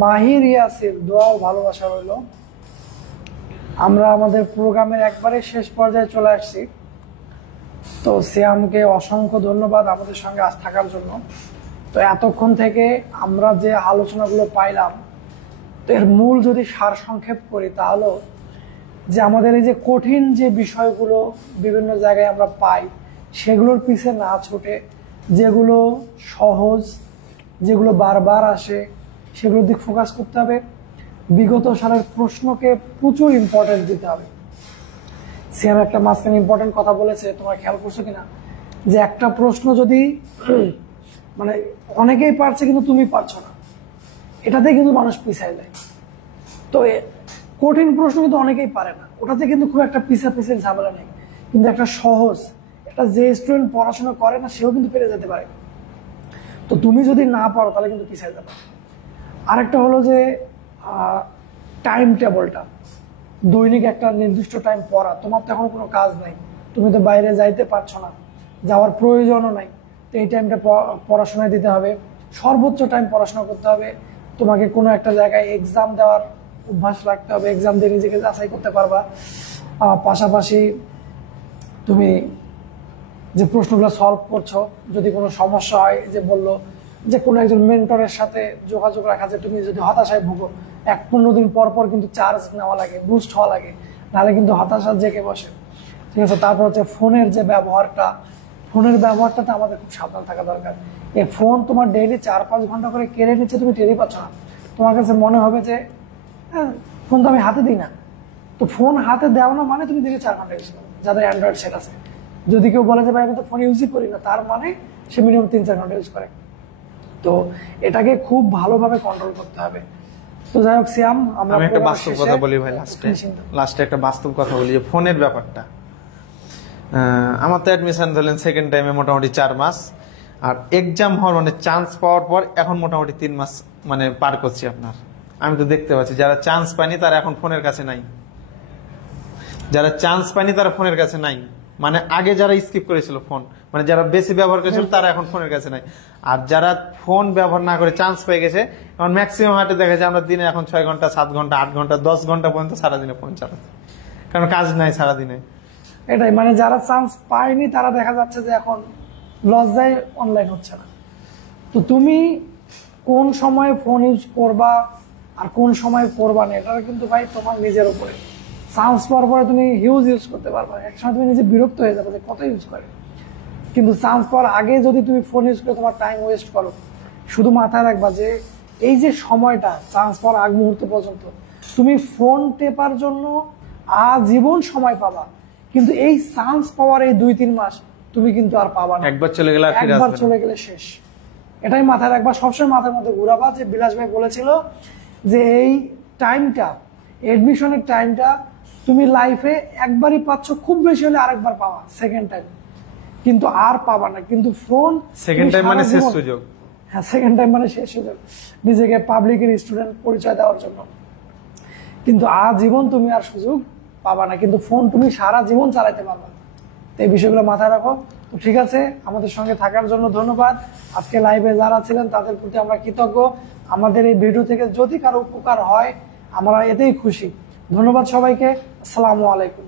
মাহির ইয়াসির, দোয়া ও ভালোবাসা রইল। আমরা আমাদের প্রোগ্রামের একবারে শেষ পর্যায়ে চলে আসছি, তো সিয়ামকে অসংখ্য ধন্যবাদ আমাদের সঙ্গে আজ থাকার জন্য। তো এতক্ষণ থেকে আমরা যে আলোচনাগুলো পাইলাম, তো এর মূল যদি সারসংক্ষেপ করি, তাহলে যে আমাদের এই যে কঠিন যে বিষয়গুলো বিভিন্ন জায়গায় আমরা পাই, সেগুলোর পিছে না ছুটে যেগুলো সহজ, যেগুলো বারবার আসে, সেগুলোর দিক ফোকাস করতে হবে। বিগত সালের প্রশ্নকে প্রচুর ইম্পর্টেন্স দিতে হবে। সিয়াম একটা মাঝখানে ইম্পর্টেন্ট কথা বলেছে, তোমরা খেয়াল করছো কিনা, যে একটা প্রশ্ন যদি মানে অনেকেই পারছে কিন্তু তুমি পারছো না, এটাতে কিন্তু মানুষ পিছায় যায়। তো কঠিন প্রশ্ন কিন্তু অনেকেই পারে না, ওটাতে কিন্তু খুব একটা পিছে ঝামেলা নেই, কিন্তু একটা সহজ, এটা যে স্টুডেন্ট পড়াশোনা করে না সেও কিন্তু পেরে যেতে পারে। তো তুমি যদি না পারো তাহলে কিন্তু পিছিয়ে যাবে। আরেকটা হলো যে টাইম টেবলটা, দৈনিক একটা নির্দিষ্ট টাইম পড়া। তোমার তো এখন কোনো কাজ নাই, তুমি তো বাইরে যাইতে পারছো না, যাওয়ার প্রয়োজনও নাই, তো এই টাইমটা পড়াশোনায় দিতে হবে, সর্বোচ্চ টাইম পড়াশোনা করতে হবে। তোমাকে কোনো একটা জায়গায় এক্সাম দেওয়ার অভ্যাস রাখতে হবে, এক্সাম দিয়ে নিজেকে যাচাই করতে পারবা। পাশাপাশি তুমি যে প্রশ্নগুলো সলভ করছো, যদি কোনো সমস্যা হয়, যে বললো যে কোনো একজন মেন্টরের সাথে যোগাযোগ রাখা, যে তুমি যদি হতাশায় ভুগো 15 দিন পর পর কিন্তু চার্জ নেওয়া লাগে, বুস্ট হওয়া লাগে, নাহলে কিন্তু হতাশা জেগে বসে। ঠিক আছে, তারপর হচ্ছে ফোনের যে ব্যবহারটা, ফোনের ব্যবহারটাতে আমাদের খুব সাবধান থাকা দরকার। এই ফোন তোমার ডেইলি 4-5 ঘন্টা করে কেড়ে নিচ্ছে, তুমি টেরই পাচ্ছ না। তোমার কাছে মনে হবে যে ফোন তো আমি হাতে দিই না। তো ফোন হাতে দেওয়া না মানে তুমি দিনে 4 ঘন্টা ইউজ করো, যাদের অ্যান্ড্রয়েড সেট আছে। যদি কেউ বলে যে ভাই আমি তো ফোন ইউজই করি না, তার মানে সে মিনিমাম 3-4 ঘন্টা ইউজ করে। তো এটাকে খুব ভালোভাবে কন্ট্রোল করতে হবে। তো যাই হোক সিয়াম, আমি একটা বাস্তব কথা বলি ভাই, লাস্টে একটা বাস্তব কথা বলি যে ফোনের ব্যাপারটা। আমার তো অ্যাডমিশন ধরলেন সেকেন্ড টাইমে মোটামুটি 4 মাস, আর এক্সাম হওয়ার মানে চান্স পাওয়ার পর এখন মোটামুটি 3 মাস মানে পার করছি আপনার। আমি তো দেখতে পাচ্ছি যারা চান্স পায়নি তারা এখন ফোনের কাছে নাই, যারা চান্স পায়নি তারা ফোনের কাছে নাই। মানে আগে যারা স্কিপ করেছিল ফোন, মানে যারা বেশি ব্যবহার করেছিল তারা এখন ফোনের কাছে নাই। আর যারা ফোন ব্যবহার না করে চান্স পেয়ে গেছে, এখন ম্যাক্সিমাম হাটে দেখা যায় আমরা দিনে এখন 6 ঘন্টা 7 ঘন্টা 8 ঘন্টা 10 ঘন্টা পর্যন্ত সারাদিনে ফোন চালাচ্ছি, কারণ কাজ নাই সারাদিনে। এটাই মানে যারা চান্স পায়নি তারা দেখা যাচ্ছে যে এখন লজ্জায় অনলাইন হচ্ছে না। তো তুমি কোন সময় ফোন ইউজ করবা আর কোন সময় করবা না, এটা কিন্তু ভাই তোমার নিজের উপরে। চান্স পাওয়ার পরে তুমি হিউজ ইউজ করতে পারবা, একসময় তুমি নিজে বিরক্ত হয়ে যাবে যে কত ইউজ করে। কিন্তু চান্স পাওয়ার আগে যদি তুমি ফোন ইউজ করে তোমার টাইম ওয়েস্ট করো, শুধু মাথায় রাখবা যে এই যে সময়টা চান্স পাওয়ার আগ মুহূর্ত পর্যন্ত তুমি ফোন টেপার জন্য আজীবন সময় পাবা, কিন্তু এই চান্স পাওয়ার এই 2-3 মাস তুমি কিন্তু আর পাবা না। একবার চলে গেলে একবার চলে গেলে শেষ। এটাই মাথায় রাখবা, সবসময় মাথার মধ্যে ঘুরাবা যে বিলাস ভাই বলেছিল যে এই টাইমটা, এডমিশনের টাইমটা তুমি লাইফে একবারই পাচ্ছ, খুব বেশি হলে আরেকবার পাওয়া, সেকেন্ড টাইম, কিন্তু আর পাবা না। কিন্তু ফোন সেকেন্ড টাইম মানে শেষ সুযোগ। হ্যাঁ, সেকেন্ড টাইম মানে শেষ সুযোগ, নিজেকে পাবলিকের স্টুডেন্ট পরিচয় দেওয়ার জন্য। কিন্তু আজীবন তুমি আর সুযোগ পাবা না, কিন্তু ফোন তুমি সারা জীবন চালাতে পারবা। এই বিষয়গুলো মাথায় রাখো। তো ঠিক আছে, আমাদের সঙ্গে থাকার জন্য ধন্যবাদ। আজকে লাইভে যারা ছিলেন তাদের প্রতি আমরা কৃতজ্ঞ। আমাদের এই ভিডিও থেকে যদি কারো উপকার হয় আমরা এতেই খুশি। ধন্যবাদ সবাইকে। আসসালামু আলাইকুম।